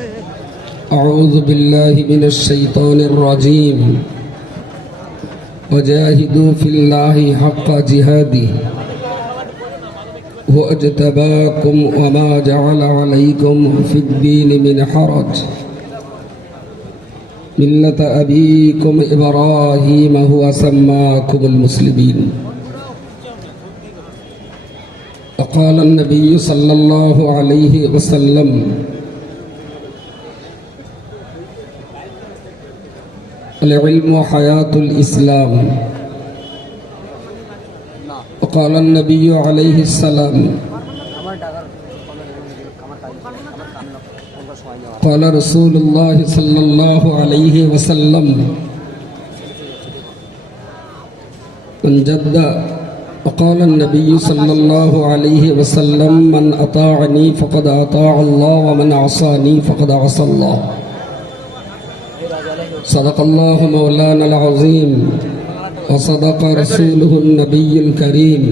أعوذ بالله من الشيطان الرجيم وجاهدوا في الله حق جهاده هو اجتباكم وما جعل عليكم في الدين من حرج ملة أبيكم إبراهيم هو سماكم المسلمين وقال النبي صلى الله عليه وسلم العلم حياة الإسلام وقال النبي عليه السلام قال رسول الله صلى الله عليه وسلم من جد وقال النبي صلى الله عليه وسلم من أطاعني فقد أطاع الله ومن عصاني فقد عصى الله صدق الله مولانا العظيم وصدق رسوله النبي الكريم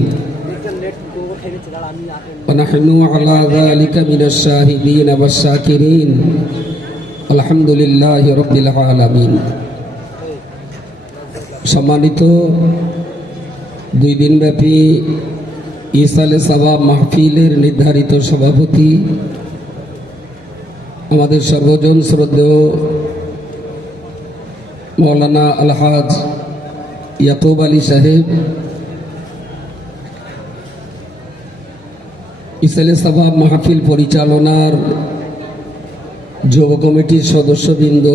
ونحن على ذلك من الشاهدين والشاكرين الحمد لله رب العالمين সম্মানিত দুই দিনব্যাপী ইসালে সওয়াব মাহফিলের নির্ধারিত সভাপতি আমাদের সর্বজন শ্রদ্ধেয় মৌলানা আলহাজ ইয়াকুব আলী সাহেব, ইসালে সওয়াব মাহফিল পরিচালনার যুব কমিটির সদস্যবৃন্দ,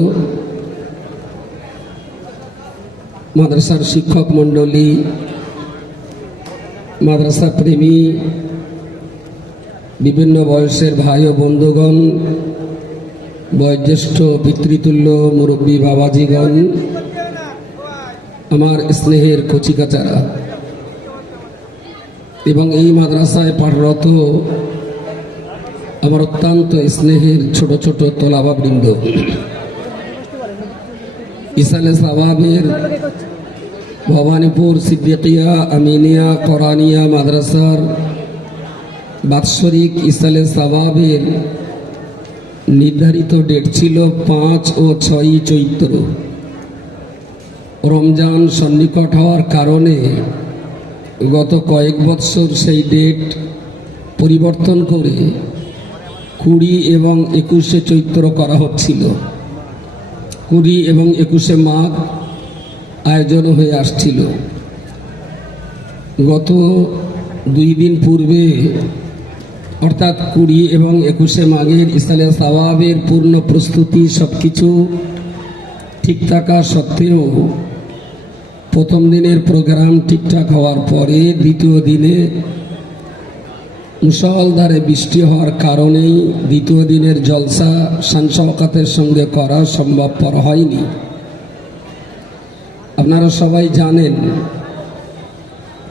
মাদ্রাসার শিক্ষক মণ্ডলী, মাদ্রাসা প্রেমী বিভিন্ন বয়সের ভাই ও বন্ধুগণ, বয়োজ্যেষ্ঠ পিতৃতুল্য মুরব্বী বাবাজিগণ, আমার স্নেহের কচিকাচারা এবং এই মাদ্রাসায় পাঠরত আমার অত্যন্ত স্নেহের ছোট ছোট তোলাবাবৃন্দ, ইসালে সওয়াবের ভবানীপুর সিদ্দিকিয়া আমিনিয়া কোরআনিয়া মাদ্রাসার বাৎসরিক ইসালে সওয়াবের নির্ধারিত ডেট ছিল 5 ও 6 চৈত্র। রমজান সন্নিকট হওয়ার কারণে গত কয়েক বৎসর সেই ডেট পরিবর্তন করে 20 এবং 21 চৈত্র করা হচ্ছিল। 20 এবং 21 মাঘ আয়োজন হয়ে আসছিল। গত 2 দিন পূর্বে অর্থাৎ 20 এবং 21 মাঘের ইসালে সওয়াবের পূর্ণ প্রস্তুতি সবকিছু ঠিক থাকা সত্ত্বেও প্রথম দিনের প্রোগ্রাম ঠিকঠাক হওয়ার পরে দ্বিতীয় দিনে মুষলধারে বৃষ্টি হওয়ার কারণেই দ্বিতীয় দিনের জলসা শান শওকতের সঙ্গে করা সম্ভবপর হয়নি। আপনারা সবাই জানেন,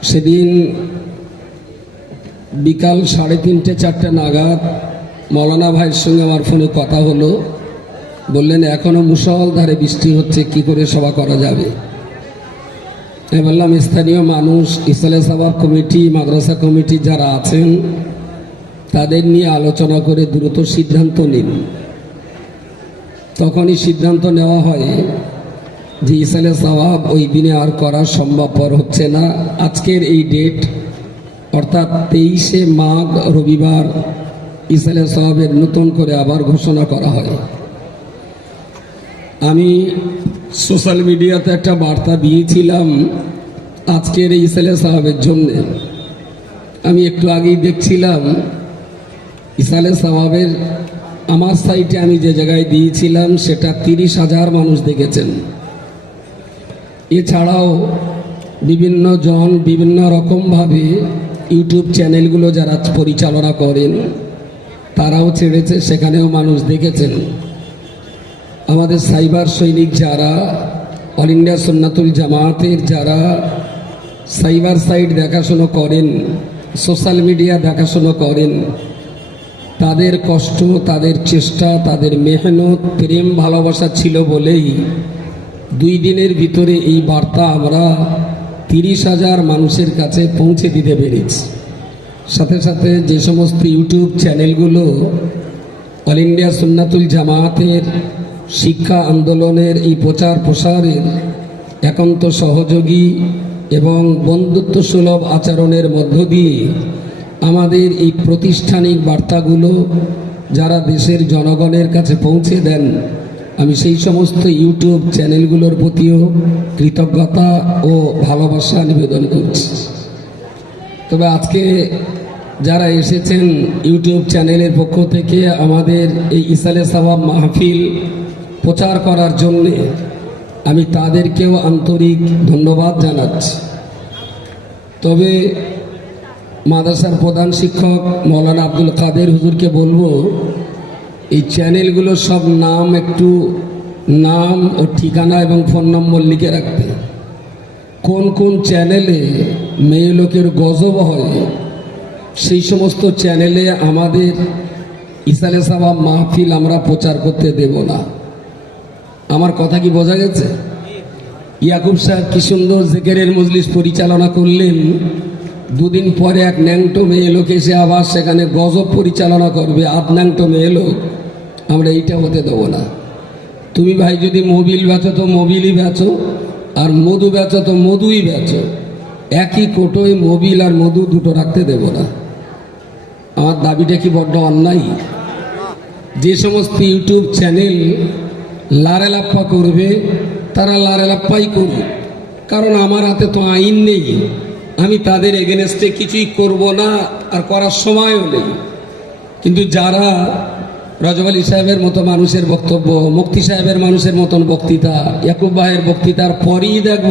সেদিন বিকাল 3:30-4টে নাগাদ মৌলানা ভাইয়ের সঙ্গে আমার ফোনে কথা হলো। বললেন এখনো মুষলধারে বৃষ্টি হচ্ছে, কি করে সভা করা যাবে। আমি বললাম স্থানীয় মানুষ, ইসালে সওয়াব কমিটি, মাদ্রাসা কমিটি যারা আছেন তাদের নিয়ে আলোচনা করে দ্রুত সিদ্ধান্ত নিন। তখনই সিদ্ধান্ত নেওয়া হয় যে ইসালে সওয়াব ওই দিনে আর করা সম্ভবপর হচ্ছে না। আজকের এই ডেট অর্থাৎ 23শে মাঘ রবিবার ইসালে সওয়াবের নতুন করে আবার ঘোষণা করা হয়। আমি সোশ্যাল মিডিয়াতে একটা বার্তা দিয়েছিলাম আজকের এই ইসালে সওয়াবের জন্য। আমি একটু আগেই দেখছিলাম ইসালে সওয়াবের আমার সাইটে আমি যে জায়গায় দিয়েছিলাম সেটা 30,000 মানুষ দেখেছেন। এছাড়াও বিভিন্ন জন বিভিন্ন রকমভাবে ইউটিউব চ্যানেলগুলো যারা পরিচালনা করেন তারাও ছেড়েছে, সেখানেও মানুষ দেখেছেন। আমাদের সাইবার সৈনিক যারা, অল ইন্ডিয়া সুন্নাতুল জামাতের যারা সাইবার সাইট দেখাশুনো করেন, সোশ্যাল মিডিয়া দেখাশুনো করেন, তাদের কষ্ট, তাদের চেষ্টা, তাদের মেহনত, প্রেম ভালোবাসা ছিল বলেই 2 দিনের ভিতরে এই বার্তা আমরা 30,000 মানুষের কাছে পৌঁছে দিতে পেরেছি। সাথে সাথে যে সমস্ত ইউটিউব চ্যানেলগুলো অল ইন্ডিয়া সুন্নাতুল জামায়াতের শিক্ষা আন্দোলনের এই প্রচার প্রসারের একান্ত সহযোগী এবং বন্ধুত্ব সুলভ আচরণের মধ্য দিয়ে আমাদের এই প্রতিষ্ঠানিক বার্তাগুলো যারা দেশের জনগণের কাছে পৌঁছে দেন, আমি সেই সমস্ত ইউটিউব চ্যানেলগুলোর প্রতিও কৃতজ্ঞতা ও ভালোবাসা নিবেদন করছি। তবে আজকে যারা এসেছেন ইউটিউব চ্যানেলের পক্ষ থেকে আমাদের এই ইসালে সাওয়াব মাহফিল প্রচার করার জন্যে, আমি তাদেরকেও আন্তরিক ধন্যবাদ জানাচ্ছি। তবে মাদ্রাসার প্রধান শিক্ষক মৌলানা আব্দুল কাদের হুজুরকে বলবো, এই চ্যানেলগুলোর সব নাম ও ঠিকানা এবং ফোন নম্বর লিখে রাখতে। কোন কোন চ্যানেলে মেয়ে লোকের গজব হয় সেই সমস্ত চ্যানেলে আমাদের ইসালে সাওয়াব মাহফিল আমরা প্রচার করতে দেব না। আমার কথা কি বোঝা গেছে? ইয়াকুব সাহেব কি সুন্দর জিকিরের মজলিস পরিচালনা করলেন, দুদিন পরে এক ন্যাংটো মেয়ে লোক এসে আবার সেখানে গজব পরিচালনা করবে, ন্যাংটো মেয়ে লোক। আমরা এইটা হতে দেবো না। তুমি ভাই যদি মোবিল বেচো তো মোবিলই বেচো, আর মধু বেচো তো মধুই বেচো। একই কোটোয় মোবিল আর মধু দুটো রাখতে দেব না। আমার দাবিটা কি বড্ড অন্যায়? যে সমস্ত ইউটিউব চ্যানেল লারেলাপ্পা করবে তারা লারেলাপ্পাই করুক, কারণ আমার হাতে তো আইন নেই। আমি তাদের এগেনস্টে কিছুই করব না, আর করার সময়ও নেই। কিন্তু যারা রজব আলী সাহেবের মতো মানুষের বক্তব্য, মুফতি সাহেবের মানুষের মতন বক্তৃতা, ইয়াকুব ভাইয়ের বক্তৃতার পরই দেখব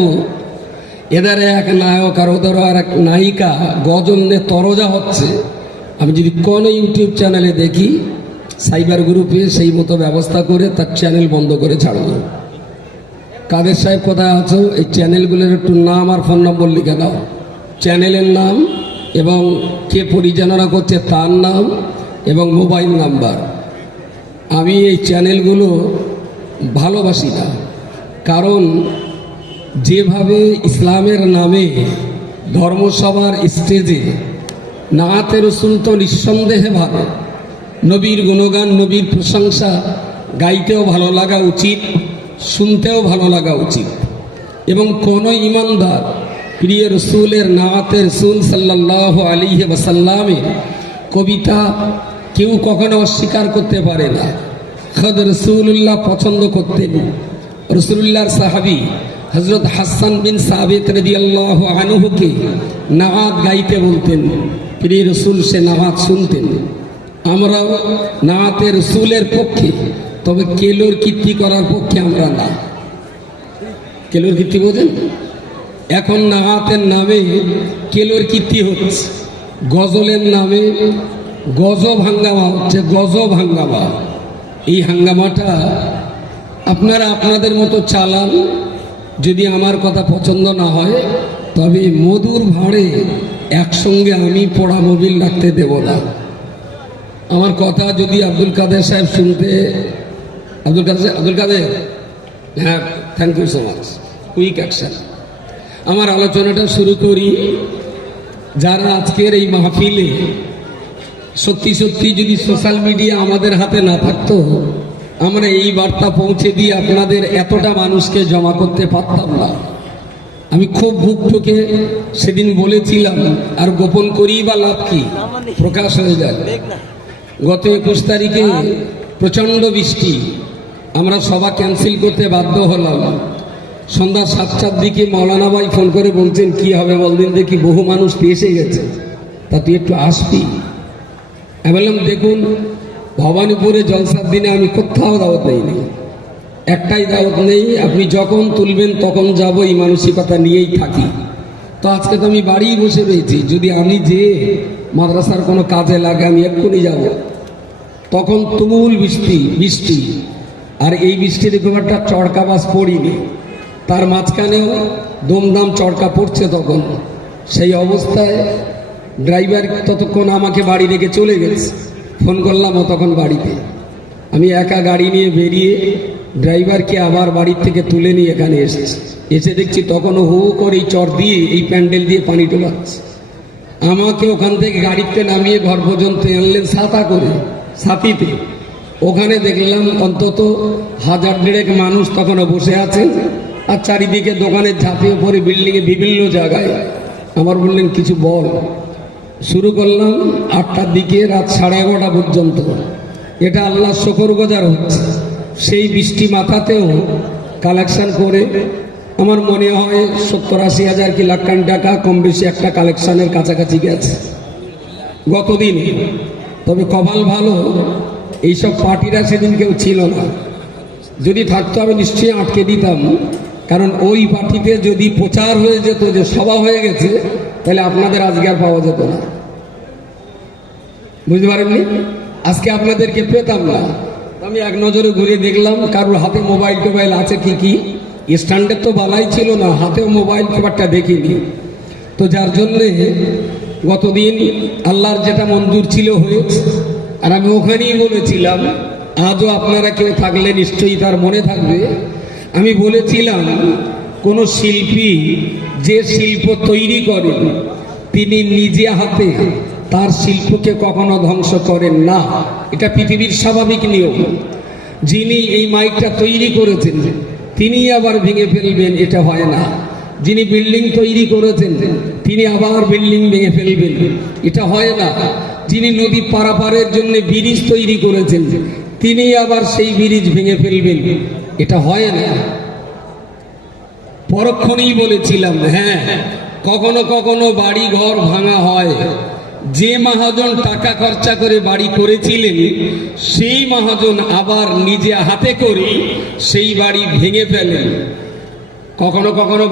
এদের এক নায়ক আর ওদের আর এক নায়িকা গজলে তরজা হচ্ছে। আমি যদি কোনো ইউটিউব চ্যানেলে দেখি, সাইবার গ্রুপে সেই মতো ব্যবস্থা করে তার চ্যানেল বন্ধ করে ছাড়ব। কাদের সাহেব কোথায় আছো? এই চ্যানেলগুলোর একটু নাম আর ফোন নম্বর লিখে দাও, চ্যানেলের নাম এবং কে পরিচালনা করছে তার নাম এবং মোবাইল নাম্বার। আমি এই চ্যানেলগুলো ভালোবাসি না, কারণ যেভাবে ইসলামের নামে ধর্মসভার স্টেজে নাআতে রসুল তো নিঃসন্দেহে ভালো, নবীর গুণগান, নবীর প্রশংসা গাইতেও ভালো লাগা উচিত, শুনতেও ভালো লাগা উচিত। এবং কোন ইমানদার প্রিয় রসুলের নাআতে রসুল সাল্লাল্লাহু আলাইহি ওয়াসাল্লামের কবিতা কেউ কখনো অস্বীকার করতে পারে না। খোদ রসুল্লাহ পছন্দ করতেন। রসুল্লাহর সাহাবী হযরত হাসান বিন সাবিত রাদিয়াল্লাহু আনহুকে নাআত গাইতে বলতেন, প্রিয় রসুল সে নাআত শুনতেন। আমরাও নাআতে রসুলের পক্ষে, তবে কেলোর কীর্তি করার পক্ষে আমরা না। কেলোর কীর্তি বোঝেন? এখন নাআতের নামে কেলোর কীর্তি হচ্ছে, গজলের নামে গজব হাঙ্গামা হচ্ছে, গজব হাঙ্গামা। এই হাঙ্গামাটা আপনারা আপনাদের মতো চালান। যদি আমার কথা পছন্দ না হয়, তবে মধুর ভাঁড়ে একসঙ্গে আমি পোড়া মোবিল রাখতে দেব না। আমার কথা যদি আব্দুল কাদের সাহেব শুনতে, আব্দুল কাদের, হ্যাঁ, thank you so much, quick action. আমার আলোচনাটা শুরু করি। যারা আজকের এই মাহফিলে সত্যি সত্যি যদি সোশ্যাল মিডিয়া আমাদের হাতে না থাকতো, আমরা এই বার্তা পৌঁছে দিয়ে আপনাদের এতটা মানুষকে জমা করতে পারতাম না। আমি খুব বুক ঠুকে সেদিন বলেছিলাম, আর গোপন করি বা লাভ কি, প্রকাশ হয়ে যায়। গত 21 তারিখে প্রচণ্ড বৃষ্টি, আমরা সভা ক্যান্সেল করতে বাধ্য হলাম। সন্ধ্যা 7টার দিকে মৌলানা ভাই ফোন করে বলছেন, কি হবে বলদিন দেখি, বহু মানুষ এসে গেছে, তা তুই একটু আসবি। আমি বললাম, দেখুন ভবানীপুরে জলসার দিনে আমি কোথাও দাওয়াত নেইনি, একটাই দাওয়াত নেই, আপনি যখন তুলবেন তখন যাব, এই মানসিকতা নিয়েই থাকি। তো আজকে তো আমি বাড়িই বসে রয়েছি, যদি আমি যে মাদ্রাসার কোনো কাজে লাগে আমি এক্ষুনি যাব। তখন তুমুল বৃষ্টি, আর এই বৃষ্টিতে খুব একটা চড়কা বাস পড়িনি, তার মাঝখানেও দমদাম চড়কা পড়ছে। তখন সেই অবস্থায় ড্রাইভার ততক্ষণ আমাকে বাড়ি রেখে চলে গেছে। ফোন করলাম ও তখন বাড়িতে। আমি একা গাড়ি নিয়ে বেরিয়ে ড্রাইভারকে আবার বাড়ির থেকে তুলে নিয়ে এখানে এসে দেখছি তখনও হু করে এই চর দিয়ে, এই প্যান্ডেল দিয়ে পানি টোলাচ্ছে। আমাকে ওখান থেকে গাড়িতে নামিয়ে ঘর পর্যন্ত আনলেন ছাতা করে, ছাতিতে। ওখানে দেখলাম অন্তত 1000-1.5 মানুষ তখনও বসে আছেন, আর চারিদিকে দোকানের ঝাঁপিয়ে পড়ে বিল্ডিংয়ে বিভিন্ন জায়গায়। আমার বললেন কিছু বল। শুরু করলাম 8টার দিকে, রাত 11:30 পর্যন্ত। এটা আল্লাহর শুকরগুজার হচ্ছে। সেই বৃষ্টি মাথাতেও কালেকশন করে আমার মনে হয় 70-80 হাজার কি লাখ টাকা কম বেশি একটা কালেকশনের কাছাকাছি গেছে গতদিন। তবে কপাল ভালো, এইসব পার্টিরা সেদিন কেউ ছিল না। যদি থাকতো আমি নিশ্চয়ই আটকে দিতাম, কারণ ওই পার্টিতে যদি প্রচার হয়ে যেত যে সভা হয়ে গেছে, তাহলে আপনাদের আজকে আর পাওয়া যেত না। বুঝতে পারেননি? আজকে আপনাদেরকে পেতাম না। আমি এক নজরে ঘুরে দেখলাম কারোর হাতে মোবাইল টোবাইল আছে ঠিকই, স্ট্যান্ডার্ড তো বালাই ছিল না, হাতেও মোবাইল খুব একটা দেখিনি। তো যার জন্যে গতদিন আল্লাহর যেটা মঞ্জুর ছিল হয়েছে। আর আমি ওখানেই বলেছিলাম, আজও আপনারা কেউ থাকলে নিশ্চয়ই তার মনে থাকবে, আমি বলেছিলাম কোন শিল্পী যে শিল্প তৈরি করেন তিনি নিজে হাতে তার শিল্পকে কখনো ধ্বংস করেন না। এটা পৃথিবীর স্বাভাবিক নিয়ম। যিনি এই মাইকটা তৈরি করেছেন তিনি আবার ভেঙে ফেলবেন, এটা হয় না। যিনি বিল্ডিং তৈরি করেছেন তিনি আবার বিল্ডিং ভেঙে ফেলবেন, এটা হয় না। যিনি নদী পারাপারের জন্য ব্রিজ তৈরি করেছেন তিনি আবার সেই ব্রিজ ভেঙে ফেলবেন, এটা হয় না। পরক্ষণেই বলেছিলাম, হ্যাঁ কখনো কখনো বাড়ি ঘর ভাঙা হয়। যে মহাজন টাকা খরচা করে বাড়ি করেছিলেন সেই মহাজন আবার নিজে হাতে করে সেই বাড়ি ভেঙে ফেলেন। কখনো কখনো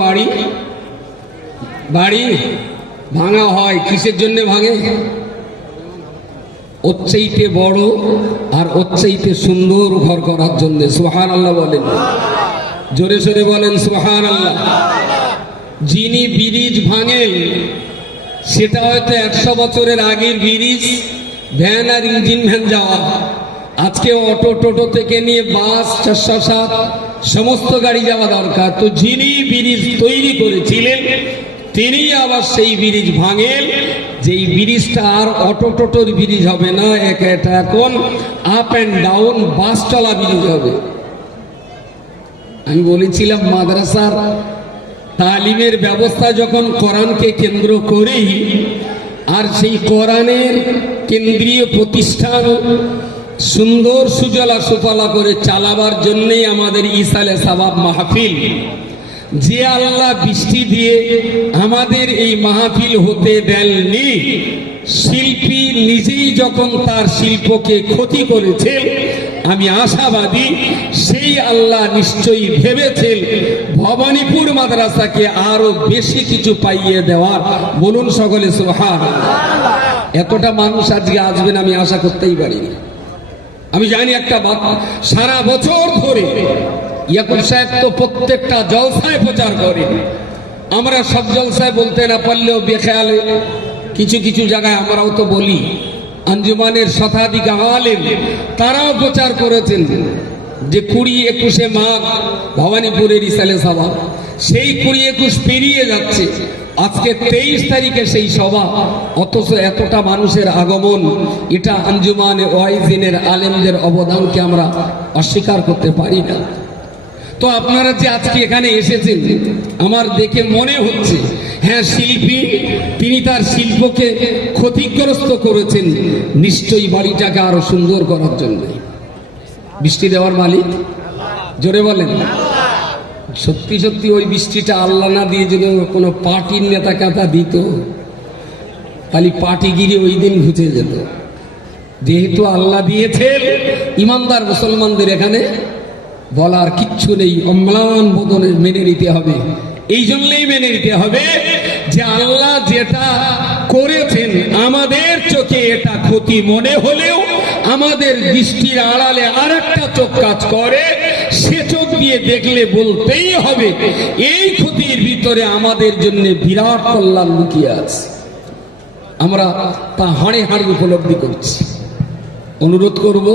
বাড়ি ভাঙা হয়। কিসের জন্য ভাঙে? ওর চাইতে বড় আর ওর চাইতে সুন্দর ঘর করার জন্য। সুবহানাল্লাহ বলেন, জোরে সোরে বলেন সুবহানাল্লাহ। যিনি ব্রিজ ভাঙেন সেটা হয়তো 100 বছরের আগের ব্রিজ, ভ্যান আর ইঞ্জিন ভ্যান যাওয়া। আজকে অটো টোটো থেকে নিয়ে বাস 407 সমস্ত গাড়ি যাওয়া দরকার। তো যিনি ব্রিজ তৈরি করেছিলেন তিনি আবার সেই ব্রিজ ভাঙেন, যেই ব্রিজটা আর অটো টোটোর ব্রিজ হবে না, এটা এখন আপ অ্যান্ড ডাউন বাস চলা ব্রিজ হবে। আমি বলেছিলাম মাদ্রাসার তালিমের ব্যবস্থা যখন কোরআনকে কেন্দ্র করেই, আর সেই কোরআনের কেন্দ্রীয় প্রতিষ্ঠান সুন্দর সুজলা সুফলা করে চালাবার জন্যই আমাদের ইসালে সাবাব মাহফিল। যে আল্লাহ বৃষ্টি দিয়ে আমাদের এই মাহফিল হতে দেননি, শিল্পী নিজেই যখন তার শিল্পকে ক্ষতি করেছেন, আমি আশাবাদী সেই আল্লাহ নিশ্চয়ই ভেবেছেন ভবানীপুর মাদ্রাসাকে আরো বেশি কিছু পাইয়ে দেওয়ার। বলুন সকলে সুবহানাল্লাহ। এতটা মানুষ আজকে আসবেন আমি আশা করতেই পারিনি। আমি জানি একটা সারা বছর ধরে ইয়াকুব সাহেব তো প্রত্যেকটা জলসায় প্রচার করেন। আমরা সব জলসায় বলতে না পারলেও বেখেয়ালে কিছু কিছু জায়গায় আমরাও তো বলি। আঞ্জুমানের শতাধিক আলেম তারাও প্রচার করেছেন যে 20-21 মাঘ ভবানীপুরের ইসালে সভা। সেই 20-21 পেরিয়ে যাচ্ছে, আজকে 23 তারিখে সেই সভা, অথচ এতটা মানুষের আগমন। এটা আঞ্জুমানে ওয়াইজিনের আলেমদের অবদানকে আমরা অস্বীকার করতে পারি না। তো আপনারা যে আজকে এখানে এসেছেন আমার দেখে মনে হচ্ছে, হ্যাঁ শিল্পী তিনি তার শিল্পকে ক্ষতিগ্রস্ত করেছেন নিশ্চয়ই বাড়িটাকে আরো সুন্দর করার জন্য। বৃষ্টি দেওয়ার মালিক, জোরে বলেন। সত্যি সত্যি ওই বৃষ্টিটা আল্লাহ না দিয়ে যদি কোনো পার্টির নেতা কাতা দিত, খালি পার্টিগিরি ওই দিন ঘুচে যেত। যেহেতু আল্লাহ দিয়েছেন, ইমানদার মুসলমানদের এখানে বলার কিচ্ছু নেই, অম্লান বদনে মেনে নিতে হবে। এই জন্যই মেনে নিতে হবে যে আল্লাহ যেটা করেছেন আমাদের চোখে এটা ক্ষতি মনে হলেও আমাদের দৃষ্টির আড়ালে আরেকটা চোখ কাজ করে, সে চোখ দিয়ে দেখলে বলতেই হবে এই ক্ষতির ভিতরে আমাদের জন্য বিরাট কল্যাণ লুকিয়ে আছে। আমরা তা হাড়ে হাড়ে উপলব্ধি করছি। অনুরোধ করব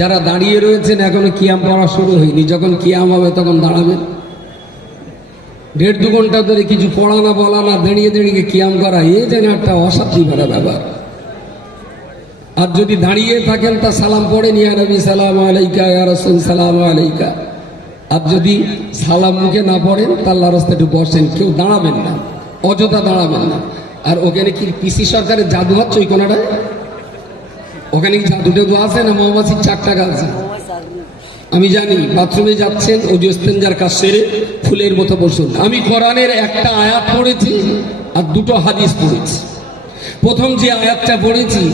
যারা দাঁড়িয়ে রয়েছেন এখনো কিয়াম পড়া শুরু হয়নি, যখন কিয়াম হবে তখন দাঁড়াবেন। 1.5-2 ঘন্টা ধরে কিছু পড়া না বলা না, দাঁড়িয়ে দাঁড়িয়ে কিয়াম করা, এ যেন একটা অসাধ্য ভরা ব্যাপার। আর যদি দাঁড়িয়ে থাকেন তা সালাম পড়েন, ইয়া নবী সালাম আলাইকা, ইয়া রাসূল সালাম আলাইকা। আর যদি সালাম মুখে না পড়েন তা আল্লাহর রাস্তায় একটু বসেন, কেউ দাঁড়াবেন না, অযথা দাঁড়াবেন না। আর ওখানে কি পিসি সরকারের জাদু হচ্ছে ওই কোনাটায়? ওখানে কি জাদু টাদু আছে না মৌমাছির চাক টাকা আছে? আমি জানি বাথরুমে যাচ্ছেন, ওযু ইস্তেঞ্জার কাজ সেরে ফুলের মতো বসুন। আমি কোরআনের একটা আয়াত পড়েছি আর দুটো হাদিস পড়েছি। প্রথম যে আয়াতটা পড়েছি,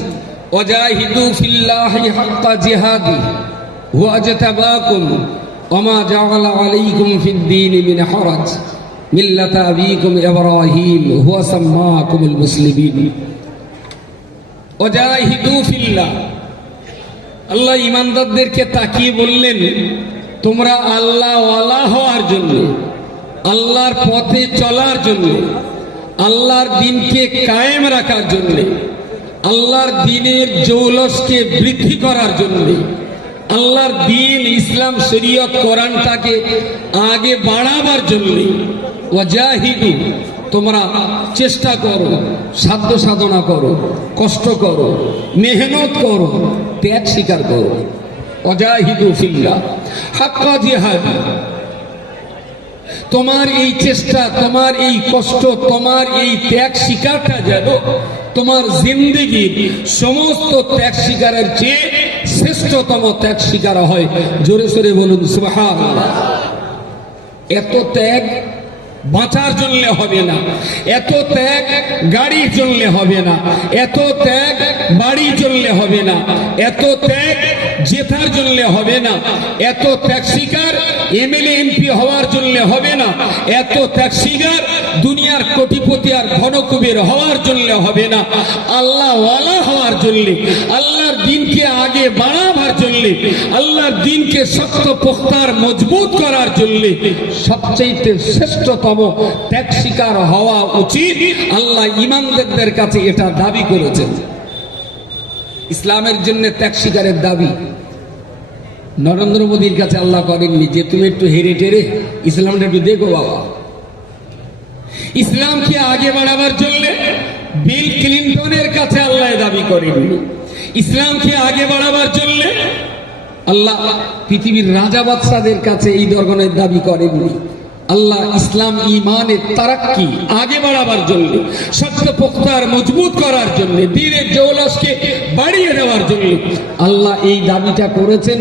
ওয়াজাহিদু ফিল্লাহি হাক্কা জিহাদি হুয়া আজতাবাকুম ওমা জাআলা আলাইকুম ফিদ-দীনি মিন হারাজ মিল্লাতা আবিকুম ইব্রাহিম হুয়া সাম্মাকুমুল মুসলিমিন। ওয়াজাহিদু ফিল্লাহ, আল্লাহ ইমানদারদেরকে তাকিয়ে বললেন, তোমরা আল্লাহ ওয়ালা হওয়ার জন্য, আল্লাহর পথে চলার জন্য, আল্লাহর দ্বীনকে কায়েম রাখার জন্য, আল্লাহর দ্বীনের জৌলসকে বৃদ্ধি করার জন্য, আল্লাহর দ্বীন ইসলাম শরীয়ত কোরআনটাকে আগে বাড়াবার জন্য ওয়াজাহিদু, তোমরা চেষ্টা করো, সাধ্য সাধনা করো, কষ্ট করো, মেহনত করো, ত্যাগ স্বীকার করো। ওয়াজাহিদু ফিল্লাহ হাক্কা জিহাদ, তোমার এই চেষ্টা, তোমার এই কষ্ট, তোমার এই ত্যাগ স্বীকারটা যেন তোমার জিন্দেগির সমস্ত ত্যাগ স্বীকারের চেয়ে শ্রেষ্ঠতম ত্যাগ স্বীকার হয়। জোরে সোরে বলুন সুবহানাল্লাহ। এত ত্যাগ বাঁচার জন্য হবে না, এত ত্যাগ গাড়ির জন্য হবে না, এত ত্যাগ বাড়ির জন্য হবে না, এত ত্যাগ জেতার জন্য হবে না, এত ত্যাগ স্বীকার এমএলএ এমপি হওয়ার জন্য হবে না, এত ত্যাগ স্বীকার দুনিয়ার কোটিপতি আর ধনকুবের হওয়ার জন্য হবে না, আল্লাহ ওয়ালা হওয়ার জন্য, আল্লাহর দ্বীনকে আগে বাড়াবার জন্য, আল্লাহর দ্বীনকে শক্ত পোক্তার মজবুত করার জন্য সবচেয়ে শ্রেষ্ঠতম ত্যাগ স্বীকার হওয়া উচিত। আল্লাহ ইমানদারদের কাছে এটা দাবি করেছেন। ইসলামের জন্য ত্যাগ স্বীকারের দাবি নরেন্দ্র মোদীর কাছে আল্লাহ করেননি যে তুমি একটু হেরে টেরে ইসলামটা একটু দেখো বাবা। ইসলামকে আগে বাড়াবার জন্য বিল ক্লিন্টনের কাছে আল্লাহ দাবি করেননি। ইসলামকে আগে বাড়াবার জন্য আল্লাহ পৃথিবীর রাজা বাদশাদের কাছে এই ধরনের দাবি করেননি। আল্লাহ ইসলাম ইমানের তারাক্কি আগে বাড়াবার জন্য, শক্ত পোক্তার মজবুত করার জন্য, দ্বীনের জৌলসকে বাড়িয়ে দেওয়ার জন্য আল্লাহ এই দাবিটা করেছেন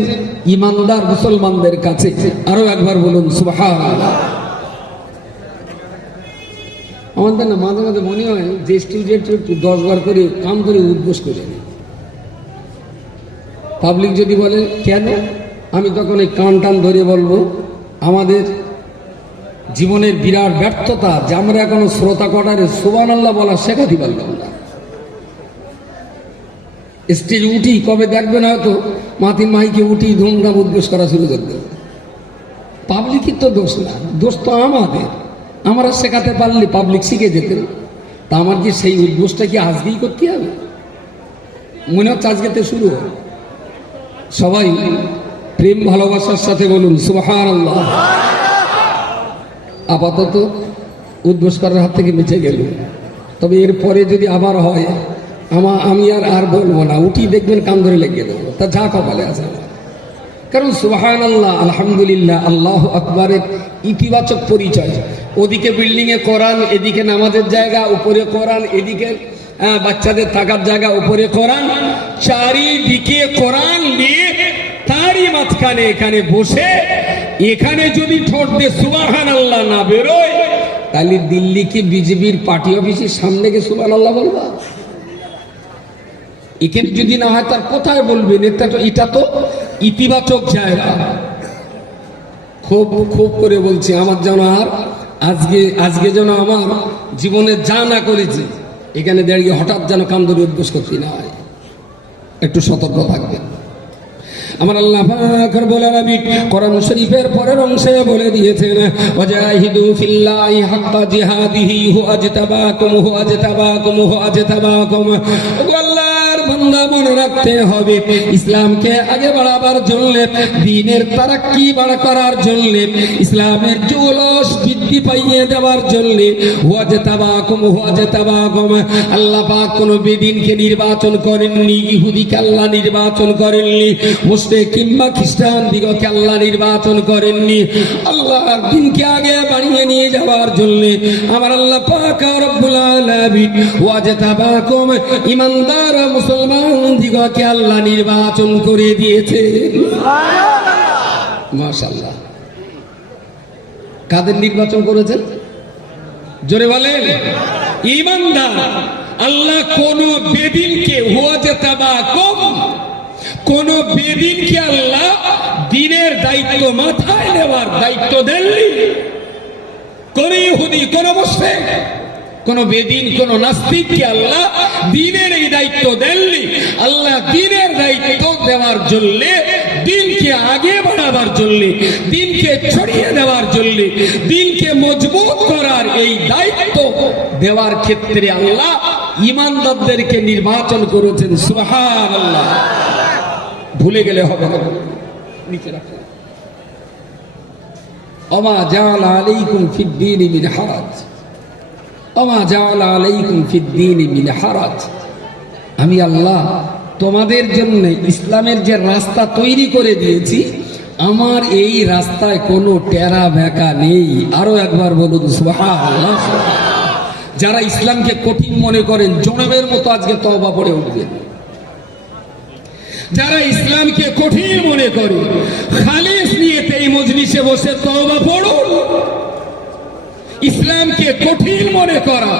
ইমানদার মুসলমানদের কাছে। আরো একবার বলুন সুবহানাল্লাহ। আমাদের না মাঝে মাঝে মনে হয় যে স্টুডেন্ট একটু 10 বার করে কাম ধরে উদ্বোস করে পাবলিক যদি বলে কেন, আমি তখন এই কান টান ধরে বলবো আমাদের জীবনের বিরাট ব্যর্থতা যে আমরা এখনো শ্রোতা কটারে সুবহানাল্লাহ বলা শেখাতে পারলাম না। স্টেজ উঠি কবে দেখবেন হয়তো মাতিন মাইকে উঠি ধুমধাম উদ্বোস করা শুরু করবে। পাবলিকের তো দোষ না, দোষ তো আমাদের। আমরা শেখাতে পারলে পাবলিক শিখে যেতেন। তা আমার কি সেই উদ্বোসটা কি আজকেই করতে হবে? মনে হচ্ছে আজকেতে শুরু হয়। সবাই প্রেম ভালোবাসার সাথে বলুন সুবহানাল্লাহ। আপাতত উদ্বোস করার হাত থেকে বেঁচে গেল। তবে এরপরে যদি আবার হয় আমি আর বলবো না, উঠি দেখবেন কান ধরে লেগে দেবো, তা যা কপালে আছে। কারণ সুবহানাল্লাহ আলহামদুলিল্লাহ আল্লাহু আকবারের ইতিবাচক পরিচয়। ওদিকে বিল্ডিংয়ে কোরআন, এদিকে নামাজের জায়গা, উপরে কোরআন, এদিকে বাচ্চাদের থাকার জায়গা, উপরে কোরআন, চারিদিকে কোরআন দিয়ে তারই মাঝখানে এখানে বসে এখানে যদি ঠোঁট দিয়ে সুবহানাল্লাহ না বেরোয় তাহলে দিল্লি কি বিজেপির পার্টি অফিসের সামনে গিয়ে সুবহানাল্লাহ বলবা? এখানে যদি না হয় তার কোথায় বলবেন? এটা তো ইতিবাচক জায়গা। খুব খুব করে বলছি, আমার যেন আর আজকে যেন আমার জীবনে যা না করেছি এখানে দাঁড়িয়ে হঠাৎ যেন কান ধরে উদ্বোস করতে না হয়। একটু সতর্ক থাকবেন। আমার আল্লাহ পাক রব্বুল আলামিন কোরআন শরীফের পরের অংশে বলে দিয়েছেন ওয়াজাহিদু ফিল্লাহি হাক্কা জিহাদিহি হুয়া আজতাবাকুম হুয়া আজতাবাকুম হুয়া আজতাবাকুম। আল্লাহর বান্দা মনে রাখতে হবে, ইসলামকে আগে বাড়াবার জন্য, দ্বীনের তারাক্কি বাড়া করার জন্য, ইসলামের জৌলস বৃদ্ধি পাইয়ে দেওয়ার জন্য ওয়াজতাবাকুম আল্লাহ পাক কোন বেদিনকে নির্বাচন করেননি, ইহুদিকে আল্লাহ নির্বাচন করেননি, মুশরিক কিংবা খ্রিস্টান দিগকে আল্লাহ নির্বাচন করেননি। আল্লাহ দিনকে আগে বাড়িয়ে নিয়ে যাওয়ার জন্য আমার আল্লাহ পাক রব্বুল আলামিন ওয়াজতাবাকুম ইমানদার মুসলমান দিগকে আল্লাহ নির্বাচন করে দিয়েছে। সুবহানাল্লাহ, মাশাআল্লাহ। কাদের নির্বাচন করেছেন? জোরে বলেন। ইমানদার। আল্লাহ কোন বেদিনকে কোন বেদিনকে আল্লাহ দ্বীনের দায়িত্ব মাথায় নেওয়ার দায়িত্ব দেননি। কোন ইহুদি, কোন মুশরিক, কোন বেদিন, কোন নাস্তিককে আল্লাহ দ্বীনের এই দায়িত্ব দেননি। আল্লাহ দ্বীনের দায়িত্ব দেওয়ার জন্য, দ্বীনকে আগে বাড়াবার জন্য, দ্বীনকে ছড়িয়ে দেওয়ার জন্য, দ্বীনকে মজবুত করার এই দায়িত্ব দেওয়ার ক্ষেত্রে আল্লাহ ঈমানদারদেরকে নির্বাচন করেছেন। সুবহানাল্লাহ। ভুলে গেলে হবে না, নিচে রাখুন। ওমা জাআলা আলাইকুম ফিদ-দীনি মিন হারাজ, ওমা জাআলা আলাইকুম ফিদ-দীনি মিন হারাজ। আমি আল্লাহ তোমাদের জন্য ইসলামের যে রাস্তা তৈরি করে দিয়েছি, আমার এই রাস্তায় কোনো টেরা বেঁকা নেই। আরো একবার বলুন সুবহানাল্লাহ। যারা ইসলামকে কঠিন মনে করেন, জনমের মতো আজকে তওবা পড়ে উঠবেন। যারা ইসলামকে কঠিন মনে করে, খালিস নিয়তে এই মজলিসে বসে তওবা পড়ুন। ইসলামকে কঠিন মনে করা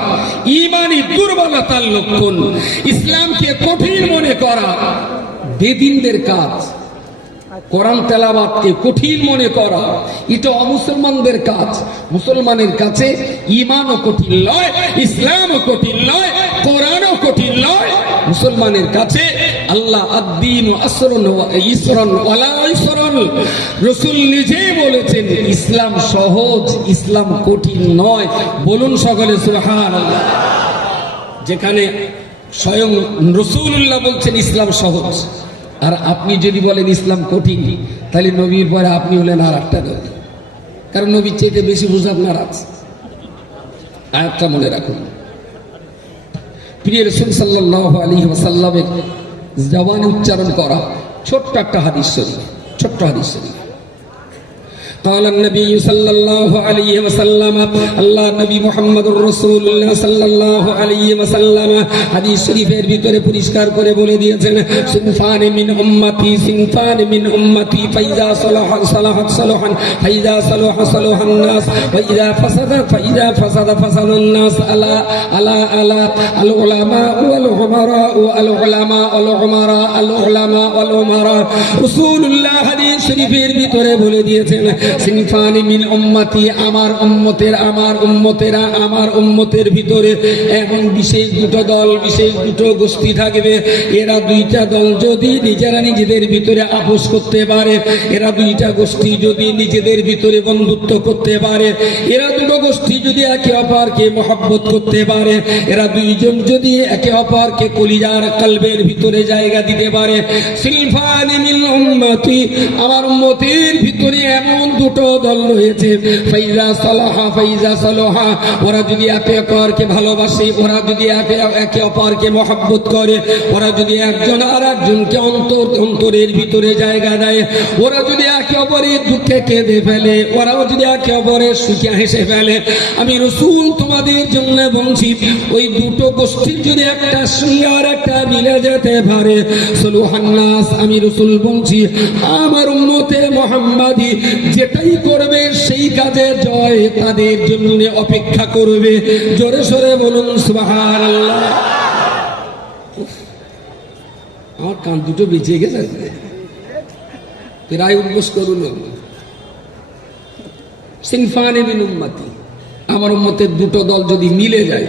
ঈমানি দুর্বলতার লক্ষণ। ইসলামকে কঠিন মনে করা বেদিনদের কাজ। কোরআন তেলাওয়াতকে কঠিন মনে করা এটা অমুসলমানদের কাজ। মুসলমানের কাছে ঈমানও কঠিন নয়, ইসলামও কঠিন নয়, কোরআনও কঠিন নয়। মুসলমানের কাছে আল্লাহ আদ-দীনু আসরুন ওয়া ইসরুন ওয়ালা ইসরুন। রাসূল নিজেই বলেছেন ইসলাম সহজ, ইসলাম কঠিন নয়। বলুন সকলে সুবহানাল্লাহ। যেখানে স্বয়ং রাসূলুল্লাহ বলছেন ইসলাম সহজ, আর আপনি যদি বলেন ইসলাম কঠিন, তাহলে নবীর পরে আপনি হলেন আর একটা নবী। কারণ নবীর চাইতে বেশি বুঝ আপনার আছে। আয়াতটা মনে রাখুন। প্রিয় রাসূল সাল্লাল্লাহু আলাইহি ওয়াসাল্লামের জবানে উচ্চারণ করা ছোট্ট একটা হাদিস শরীফ, ছোট্ট হাদিস শরীফ। قال النبي صلى الله عليه وسلم আল্লাহ নবী মুহাম্মদুর রাসূলুল্লাহ সাল্লাল্লাহু আলাইহি ওয়াসাল্লাম হাদিস শরীফের ভিতরে পরিষ্কার করে বলে দিয়েছেন, সিনফান মিন উম্মতি, সিনফান মিন উম্মতি ফাইজা সালাহা সালাহাত সালাহান, ফাইজা সালাহা সালাহান নাস, ফাইজা ফাসাদা ফাসাদান নাস। আলা আলা আলা আল উলামা ওয়াল উমারা ওয়াল উলামা ওয়াল উমারা আল উলামা ওয়াল উমারা। রাসূলুল্লাহ হাদিস শরীফের ভিতরে বলে দিয়েছেন সিনফানি মিন উম্মতি, আমার উম্মতের ভিতরে এমন বিশেষ দুটো দল, বিশেষ দুটো গোষ্ঠী থাকবে। এরা দুইটা দল যদি নিজেরা নিজেদের ভিতরে আপোষ করতে পারে, এরা দুইটা গোষ্ঠী যদি নিজেদের ভিতরে বন্ধুত্ব করতে পারে, এরা দুটো গোষ্ঠী যদি একে অপরকে মহব্বত করতে পারে, এরা দুইজন যদি একে অপরকে কলিজার কলবের ভিতরে জায়গা দিতে পারে, সিনফানি মিন উম্মতি, আমার উম্মতের ভিতরে এমন দুটো দল রয়েছে। ফাইজা সালাহা, ওরা যদি একে অপরকে ভালোবাসে, ওরা যদি একে অপরকে মহব্বত করে, ওরা যদি একজন আর একজনকে অন্তরের ভিতরে জায়গা দেয়, ওরা যদি একে অপরের দুঃখে কেঁদে ফেলে, ওরাও যদি একে অপরের সুখে হেসে ফেলে, আমি রাসূল তোমাদের জন্য বলছি, ওই দুটো গোষ্ঠীর যদি একটা সঙ্গে আর একটা মিলে যেতে পারে, সলুহান নাস, আমি রাসূল বলছি আমার উম্মতে মুহাম্মাদি যেটাই করবে সেই কাজে জয় তাদের জন্য অপেক্ষা করবে। জোরে সোরে বলুন সুবহানাল্লাহ। আমার কান দুটো বেঁচে গেছে, প্রায় উদ্বোস করুন। সিনফানে মিন উম্মতি, আমার উম্মতের দুটো দল যদি মিলে যায়,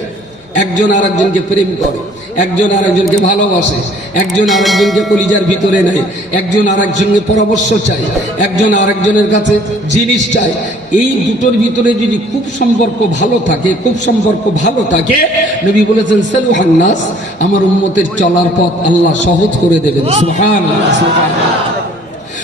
একজন আর একজনকে প্রেম করে, একজন আরেকজনকে ভালোবাসে, একজন আরেকজনকে কলিজার ভিতরে নেয়, একজন আরেকজনকে পরামর্শ চায়, একজন আরেকজনের কাছে জিনিস চায়। এই দুটোর ভিতরে যদি খুব সম্পর্ক ভালো থাকে, খুব সম্পর্ক ভালো থাকে, নবী বলেছেন সালুহান নাস, আমার উম্মতের চলার পথ আল্লাহ সহজ করে দেবেন। সুবহানাল্লাহ, সুবহানাল্লাহ।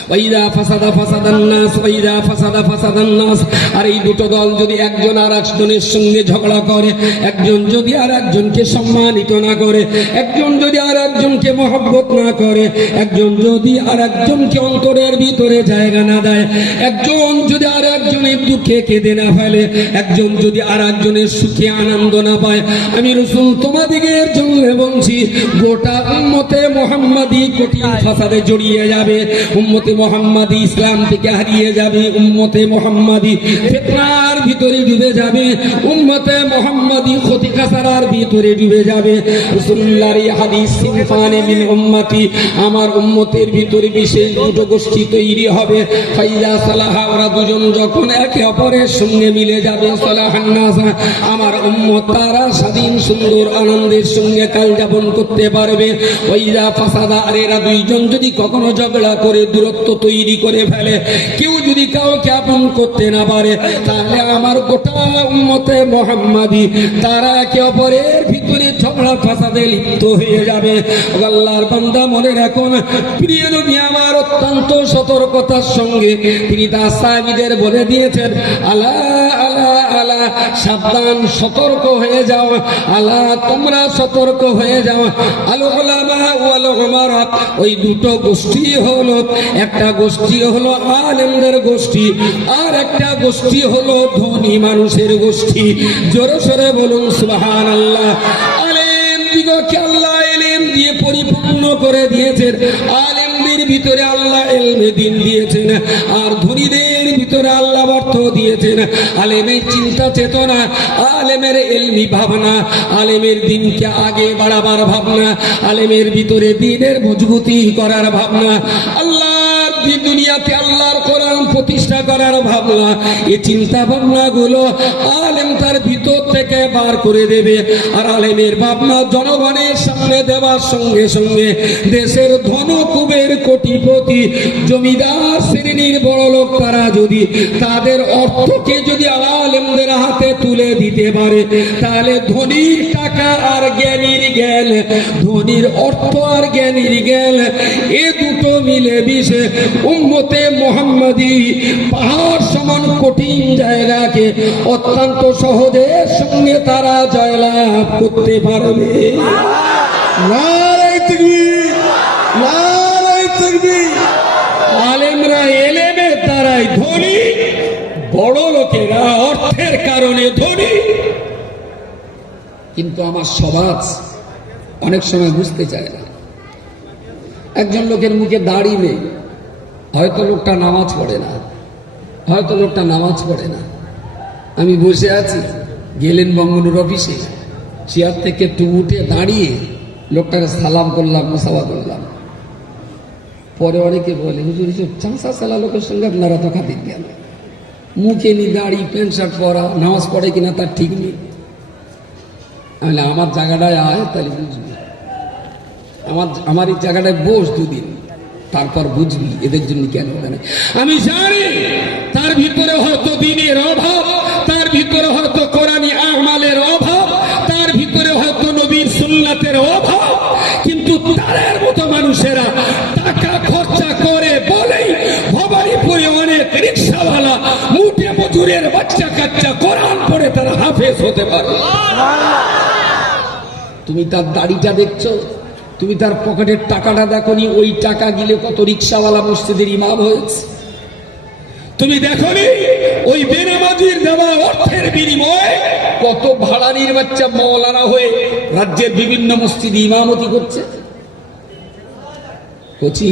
ওয়াইদা ফাসাদা ফাসাদান নাস, ওয়াইদা ফাসাদা ফাসাদান নাস। আর এই দুটো দল যদি একজন আর একজনের সঙ্গে ঝগড়া করে, একজন যদি আর একজনকে সম্মানিত না করে, একজন যদি আর একজনকে মহব্বত না করে, একজন যদি আর একজনকে অন্তরের ভিতরে জায়গা না দেয়, একজন যদি আর একজনের দুঃখে কেঁদে না ফেলে, একজন যদি আর একজনের সুখে আনন্দ না পায়, আমি রাসূল তোমাদিগের জন্য বলছি গোটা উম্মতে মুহাম্মাদি কঠিন ফাসাদে জড়িয়ে যাবে। উম্মতে মুহাম্মাদি ইসলাম থেকে হারিয়ে যাবে, উম্মতে মুহাম্মাদি ফিতনার ভিতরে ডুবে যাবে, উম্মতে মুহাম্মাদি ক্ষতি কাসারার ভিতরে ডুবে যাবে। রাসূলুল্লাহর এই হাদিস, সিনফানে মিন উম্মতি, আমার উম্মতের ভিতরে বিশেষ দুটো গোষ্ঠী তৈরি হবে। ফাইজা সালাহা, ওরা দুজন যখন একে অপরের সঙ্গে মিলে যাবে, সালাহান নাস, আমার উম্মত তারা স্বাধীন সুন্দর আনন্দের সঙ্গে কাল যাপন করতে পারবে। ওইজা ফাসাদা, আর এরা দুইজন যদি কখনো ঝগড়া করে দূরত্ব তৈরি করে ফেলে, কেউ যদি কাউকে আপন করতে না পারে, তাহলে আমার গোটা উম্মতে মুহাম্মাদি তারা একে অপরের ভিতরে ঝগড়া ফাসাদে লিপ্ত হয়ে যাবে। আল্লাহর বান্দা মনে রাখুন, প্রিয় নবী আমার অত্যন্ত সতর্কতার সঙ্গে তিনি তার সাহাবীদের বলে দিয়েছেন, আলা আলা আলা, সাবধান, সতর্ক হয়ে যাও, আলা তোমরা সতর্ক হয়ে যাও। আল উলামা ওয়াল উমারা, ওই দুটো গোষ্ঠী হলো, একটা গোষ্ঠী হলো আলেমদের গোষ্ঠী, আর একটা গোষ্ঠী হলো ধনী মানুষের গোষ্ঠী। জোরে সোরে বলুন সুবহানাল্লাহ। আলেম দিগকে আল্লাহ ইলম দিয়ে পরিপূর্ণ করে দিয়েছেন, আলেমদের ভিতরে আল্লাহ ইলমে দ্বীন দিয়েছেন, আর ধনীদের ভিতরে আল্লাহ অর্থ দিয়েছেন। আলেমের চিন্তা চেতনা, আলেমের ইলমি ভাবনা, আলেমের দ্বীনকে আগে বাড়াবার ভাবনা, আলেমের ভিতরে দ্বীনের মজবুতি করার ভাবনা, আল্লাহ দুনিয়াতে আল্লাহর কোরআন প্রতিষ্ঠা করার ভাবনা, এই চিন্তা ভাবনা গুলো আলেম তার ভিতর থেকে বার করে দেবে। আর আলেমের ভাবনা জনগণের সামনে দেওয়ার সঙ্গে সঙ্গে দেশের ধনকুবের কোটিপতি জমিদার শ্রেণীর বড় লোক তারা যদি তাদের অর্থকে যদি আলেমদের হাতে তুলে দিতে পারে, তাহলে ধনীর টাকা আর জ্ঞানীর জ্ঞান, ধনীর অর্থ আর জ্ঞানীর জ্ঞান, এ দুটো মিলে মিশে উম্মতে মুহাম্মাদি পাহাড় সমান কঠিন জায়গাকে অত্যন্ত সহজের সঙ্গে তারা জয়লাভ করতে পারবে। নারায়ে তাকবীর, নারায়ে তাকবীর। আলেমরা এলেমের দ্বারাই ধনী, বড় লোকেরা অর্থের কারণে ধনী। কিন্তু আমার সমাজ অনেক সময় বুঝতে চায় না। একজন লোকের মুখে দাড়ি নেই, হয়তো লোকটা নামাজ পড়ে না, হয়তো লোকটা নামাজ পড়ে না। আমি বসে আছি, গেলেন বঙ্গনুর অফিসে, চেয়ার থেকে একটু উঠে দাঁড়িয়ে লোকটাকে সালাম করলাম, মুসাফা করলাম। পরে অনেকে বলে, হুজুর এসব চাঁচা সালা লোকের সঙ্গে আপনারা তো খাতির কেন? মুখে নি দাড়ি, প্যান্ট শার্ট পরা, নামাজ পড়ে কিনা তার ঠিক নেই। আমি আমার জায়গাটায় আয়, তাহলে বুঝবি। আমার এই জায়গাটায় বস দুদিন, তারপর বুঝবি এদের জন্য কেন জানে। আমি জানি তার ভিতরে হয়তো দ্বীনের অভাব, তার ভিতরে হয়তো কোরআনী আমালের অভাব, তার ভিতরে হয়তো নবীর সুন্নাতের অভাব, কিন্তু তাদের মতো মানুষেরা টাকা খরচা করে বলেই ভবানীপুরে অনেক রিক্সাওয়ালা, মুঠে মজুরের বাচ্চা কাচ্চা কোরআন পড়ে তারা হাফেজ হতে পারে। তুমি তার দাড়িটা দেখছো, তুমি তার পকেটের টাকাটা দেখোনি, ওই টাকা গিলে কত রিক্সাওয়ালা মসজিদের ইমাম হয়েছে। তুমি দেখোনি ওই বেনামাজির দেওয়া অর্থের বিনিময়ে কত ভাড়ানির বাচ্চা মাওলানা হয়ে রাজ্যের বিভিন্ন মসজিদে ইমামতি করছে। কচি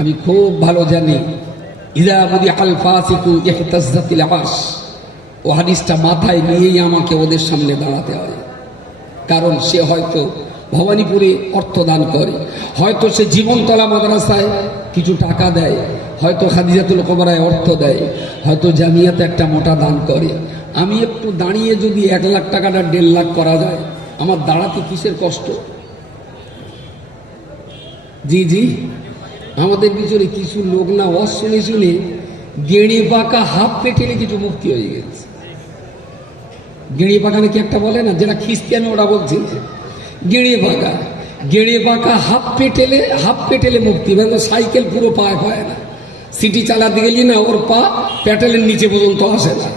আমি খুব ভালো জানি, ইযা মুদিহাল ফাসিকু ইহতাজ্জাতিল আরশ, ও হাদিসটা মাথায় নিয়েই আমাকে ওদের সামনে দাঁড়াতে হয়। কারণ সে হয়তো ভবানীপুরে অর্থ দান করে, হয়তো সে জীবনতলা মাদ্রাসায় কিছু টাকা দেয়, হয়তো খাদিজাতুল কুবরায় অর্থ দেয়, হয়তো জামিয়াতে একটা মোটা দান করে। আমি একটু দাঁড়িয়ে যদি 1 লাখ টাকাটা 1.5 লাখ করা যায়, আমার দাঁড়াতে কিসের কষ্ট? জি জি, আমাদের পিছনে কিছু লোক না ওয়াজ শুনে শুনে গেঁড়ে পাকা হাফ পেটেলে কিছু মুক্তি হয়ে গেছে। গেঁড়ে পাকা নাকি একটা বলে না, যেটা খ্রিস্টান ওরা বলছে গেঁড়ে পাকা হাফ পেটেলে মুক্তি। মানে সাইকেল পুরো পায় পায় না, সিটি চালাতে গেলি না ওর পা প্যাটেলের নিচে পর্যন্ত আসে না।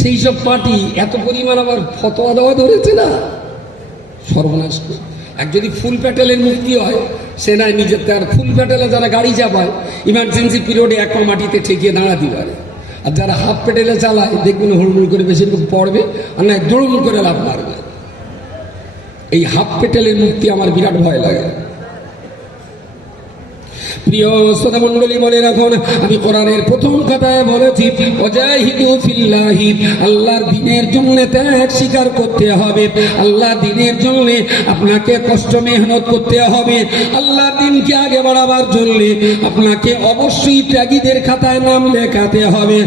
সেই সব পার্টি এত পরিমাণ আবার ফতোয়া দেওয়া ধরেছে না, সর্বনাশ। এক যদি ফুল প্যাটেলের মুক্তি হয়, সে না নিজের তার ফুল প্যাটেলে যারা গাড়ি চাপায় ইমার্জেন্সি পিরিয়ডে এক পা মাটিতে ঠেকিয়ে দাঁড়াতে পারে। আর যারা হাফ পেটেলে চালায় দেখবেন হুড়মুড় করে বেশি পড়বে, আর না দৌড়মুড় করে লাভ মারবে। এই হাফ পেটেলের মুক্তি আমার বিরাট ভয় লাগে। প্রিয় শ্রোতা মণ্ডলী, মনে রাখুন, আমি কোরআনের প্রথম কথায় বলেছি ওয়াজাহিদু ফিল্লাহি, আল্লাহর দ্বীনের জন্য ত্যাগ স্বীকার করতে হবে। আল্লাহ দ্বীনের জন্য আপনাকে কষ্ট মেহনত করতে হবে। আল্লাহর দ্বীনকে আগে বাড়াবার জন্য আপনাকে অবশ্যই ত্যাগীদের খাতায় নাম লেখাতে হবে।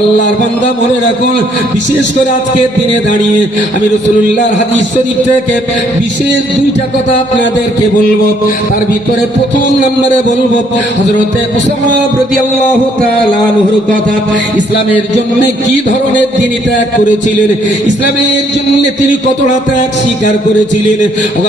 আল্লাহর বান্দা, মনে রাখুন, বিশেষ করে আজকের দিনে দাঁড়িয়ে আমি রাসূলুল্লাহর হাদিস শরীফ থেকে বিশেষ দুইটা কথা আপনাদেরকে বলবো। তার ভিতরে প্রথম নম্বরে বলবো হযরতে উসামা রাদিয়াল্লাহু তাআলা আনহুর কথা। ইসলামের জন্য কি ধরনের তিনি ত্যাগ করেছিলেন, ইসলামের জন্য তিনি কতটা ত্যাগ স্বীকার করেছিলেন।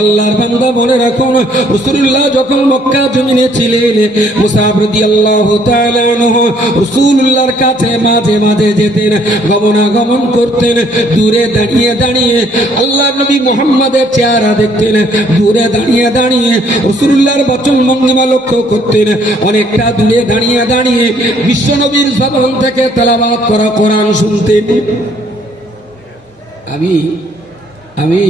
আল্লাহর বান্দা, মনে রাখুন, রাসূলুল্লাহ যখন মক্কা জমিনে ছিলেন, মুসাব রাদিয়াল্লাহু তাআলা আনহু রাসূলুল্লাহর কাছে মাঝে মাঝে যেতেন, গমনাগমন করতেন। দূরে দাঁড়িয়ে দাঁড়িয়ে আল্লাহর নবী মুহাম্মাদের চেহারা দেখতেন, দূরে দাঁড়িয়ে দাঁড়িয়ে রাসূলুল্লাহর বচন ভঙ্গিমা লক্ষ্য করতেন। অনেকটা দূরে দাঁড়িয়ে দাঁড়িয়ে বিশ্বনবীর জবান থেকে তেলাওয়াত করা কোরআন শুনতেন। আমি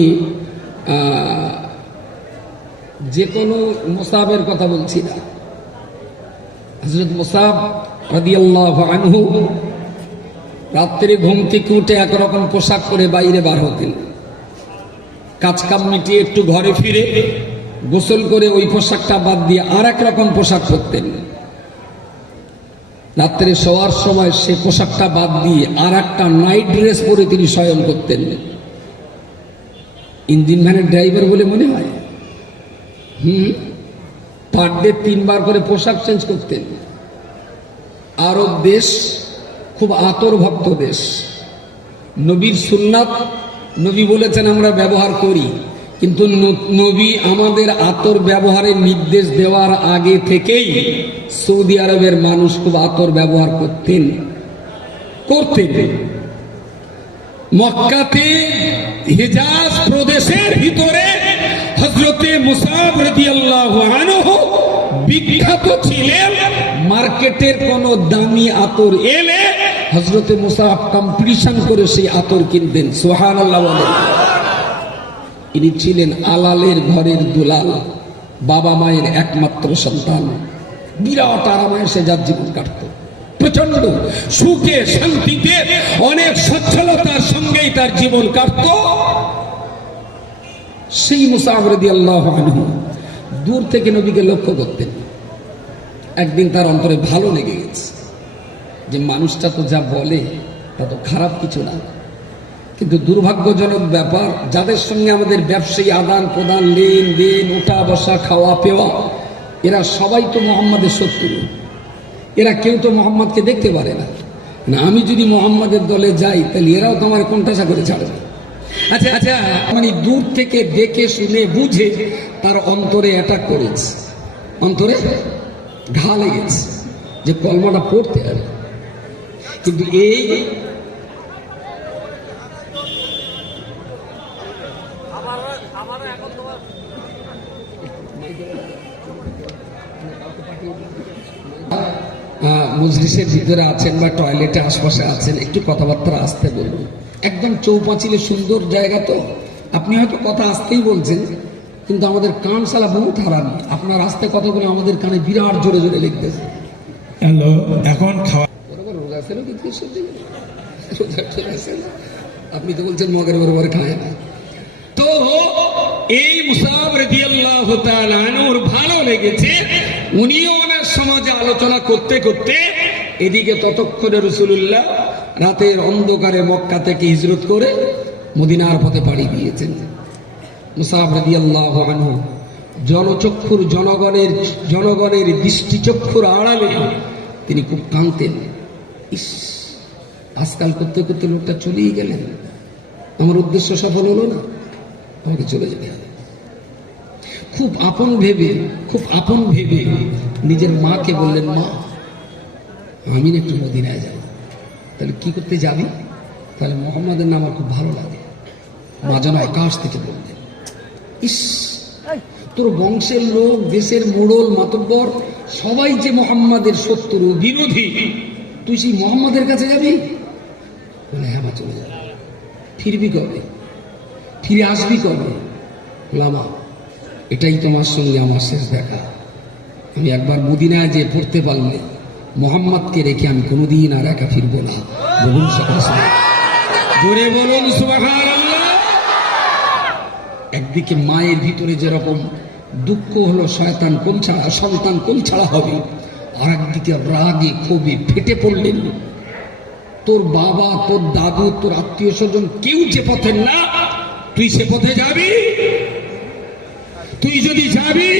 যে কোনো মুসাবের কথা বলছি না। হযরত মুসাব রাদিয়াল্লাহু আনহু রাত্রে ঘুম থেকে উঠে একরকম পোশাক পরে বাইরে বার হতেন। কাজকাম মিটিয়ে একটু ঘরে ফিরে গোসল করে ওই পোশাকটা বাদ দিয়ে আর এক রকম পোশাক পরতেন। রাত্রে শোয়ার সময় সে পোশাকটা বাদ দিয়ে আর একটা নাইট ড্রেস পরে তিনি শয়ন করতেন। ইঞ্জিন ভ্যানের ড্রাইভার বলে মনে হয়। পার ডে 3 বার করে পোশাক চেঞ্জ করতেন। আরব দেশ খুব আতর ভক্ত দেশ। নবীর সুন্নাত নবী বলেছেন আমরা ব্যবহার করি, কিন্তু নবী আমাদের আতর ব্যবহারের নির্দেশ দেওয়ার আগে থেকেই সৌদি আরবের মানুষ খুব আতর ব্যবহার করতেন। মক্কাতে হিজাজ প্রদেশের ভিতরে হযরতে মুসাব রাদিয়াল্লাহু আনহু বিখ্যাত ছিলেন। মার্কেটের কোন দামি আতর এলে হযরতে মুসাব কম্পিটিশন করে সেই আতর কিনতেন। সুবহানাল্লাহ বলেন। ইনি ছিলেন আলালের ঘরের দুলাল, বাবা মায়ের একমাত্র সন্তান। বিরাট আরামায়েশে যার জীবন কাটত, প্রচন্ড সুখে শান্তিতে অনেক সচ্ছলতার সঙ্গেই তার জীবন কাটত। সেই মুসাব রাদিয়াল্লাহু আনহু দূর থেকে নবীকে লক্ষ্য করতেন। একদিন তার অন্তরে ভালো লেগে গেছে যে মানুষটা তো যা বলে তা তো খারাপ কিছু না, কিন্তু দুর্ভাগ্যজনক ব্যাপার, যাদের সঙ্গে আমাদের ব্যবসায়ী আদান প্রদান, লেনদেন, ওঠা বসা, খাওয়া পেওয়া, এরা সবাই তো মুহাম্মাদের শত্রু। এরা কেউ তো মুহাম্মাদকে দেখতে পারে না। আমি যদি মুহাম্মাদের দলে যাই তাহলে এরাও তো আমার কোণঠাসা করে ছাড়বে। আচ্ছা, মানে দূর থেকে দেখে শুনে বুঝে তার অন্তরে অ্যাটাক করেছে, অন্তরে ঘা লেগেছে যে কলমাটা পড়তে হবে। কিন্তু এই মজলিসের ভিতরে আছেন বা টয়লেটে আশপাশে আছেন, একটু কথাবার্তা আসতে বলুন। একদম চৌপাঁচিলে সুন্দর জায়গা, তো আপনি হয়তো কথা আসতেই বলছেন, কিন্তু আমাদের কান শালা বহুত হারামি। আপনার আসতে কথাগুলো আমাদের কানে বিরাট জোরে জোরে লিখতেছে। হ্যালো, এখন খাওয়া রোজা ছিল কিন্তু আপনি তো বলছেন মগের বরাবর খায় না। তো এই মুসাব রাদিয়াল্লাহু তাআলা আনহুর ভালো লেগেছে। উনিও ওনার সমাজে আলোচনা করতে করতে এদিকে ততক্ষণে রাসূলুল্লাহ রাতের অন্ধকারে মক্কা থেকে হিজরত করে মদিনার পথে পাড়ি দিয়েছেন। মুসাব রাদিয়াল্লাহু আনহু জনচক্ষুর জনগণের দৃষ্টিচক্ষুর আড়ালে তিনি খুব কাঁদতেন। ইস, আজকাল করতে করতে লোকটা চলেই গেলেন, আমার উদ্দেশ্য সফল হলো না, আমাকে চলে যেতে হবে। খুব আপন ভেবে নিজের মাকে বললেন, মা আমি একটু মদিনায় যাব। তাহলে কি করতে যাবি? তাহলে মোহাম্মদের নাম আমার খুব ভালো লাগে। মা যেন আকাশ থেকে বললেন, ইস, তোর বংশের লোক, দেশের মোড়ল মাতব্বর সবাই যে মোহাম্মদের শত্রু বিরোধী, তুই সেই মোহাম্মদের কাছে যাবি? বলে, হ্যাঁ মা, চলে যাবে। ফিরবি কবে? ফিরে আসবি কবে? লামা, এটাই তোমার সঙ্গে আমার শেষ দেখা। আমি একবার মদিনায় যে পড়তে পারলে মোহাম্মদকে রেখে আমি কোনোদিন আর একা ফিরবো না। বলুন জোরে বলুন সুবহানাল্লাহ। একদিকে মায়ের ভিতরে যেরকম দুঃখ হলো সন্তান কোল ছাড়া হবে, আর একদিকে রাগে ক্ষোভে ফেটে পড়লেন। তোর বাবা, তোর দাদু, তোর আত্মীয় স্বজন কেউ যে পথে না, তুই সে পথে যাবি? তুই যদি যাবি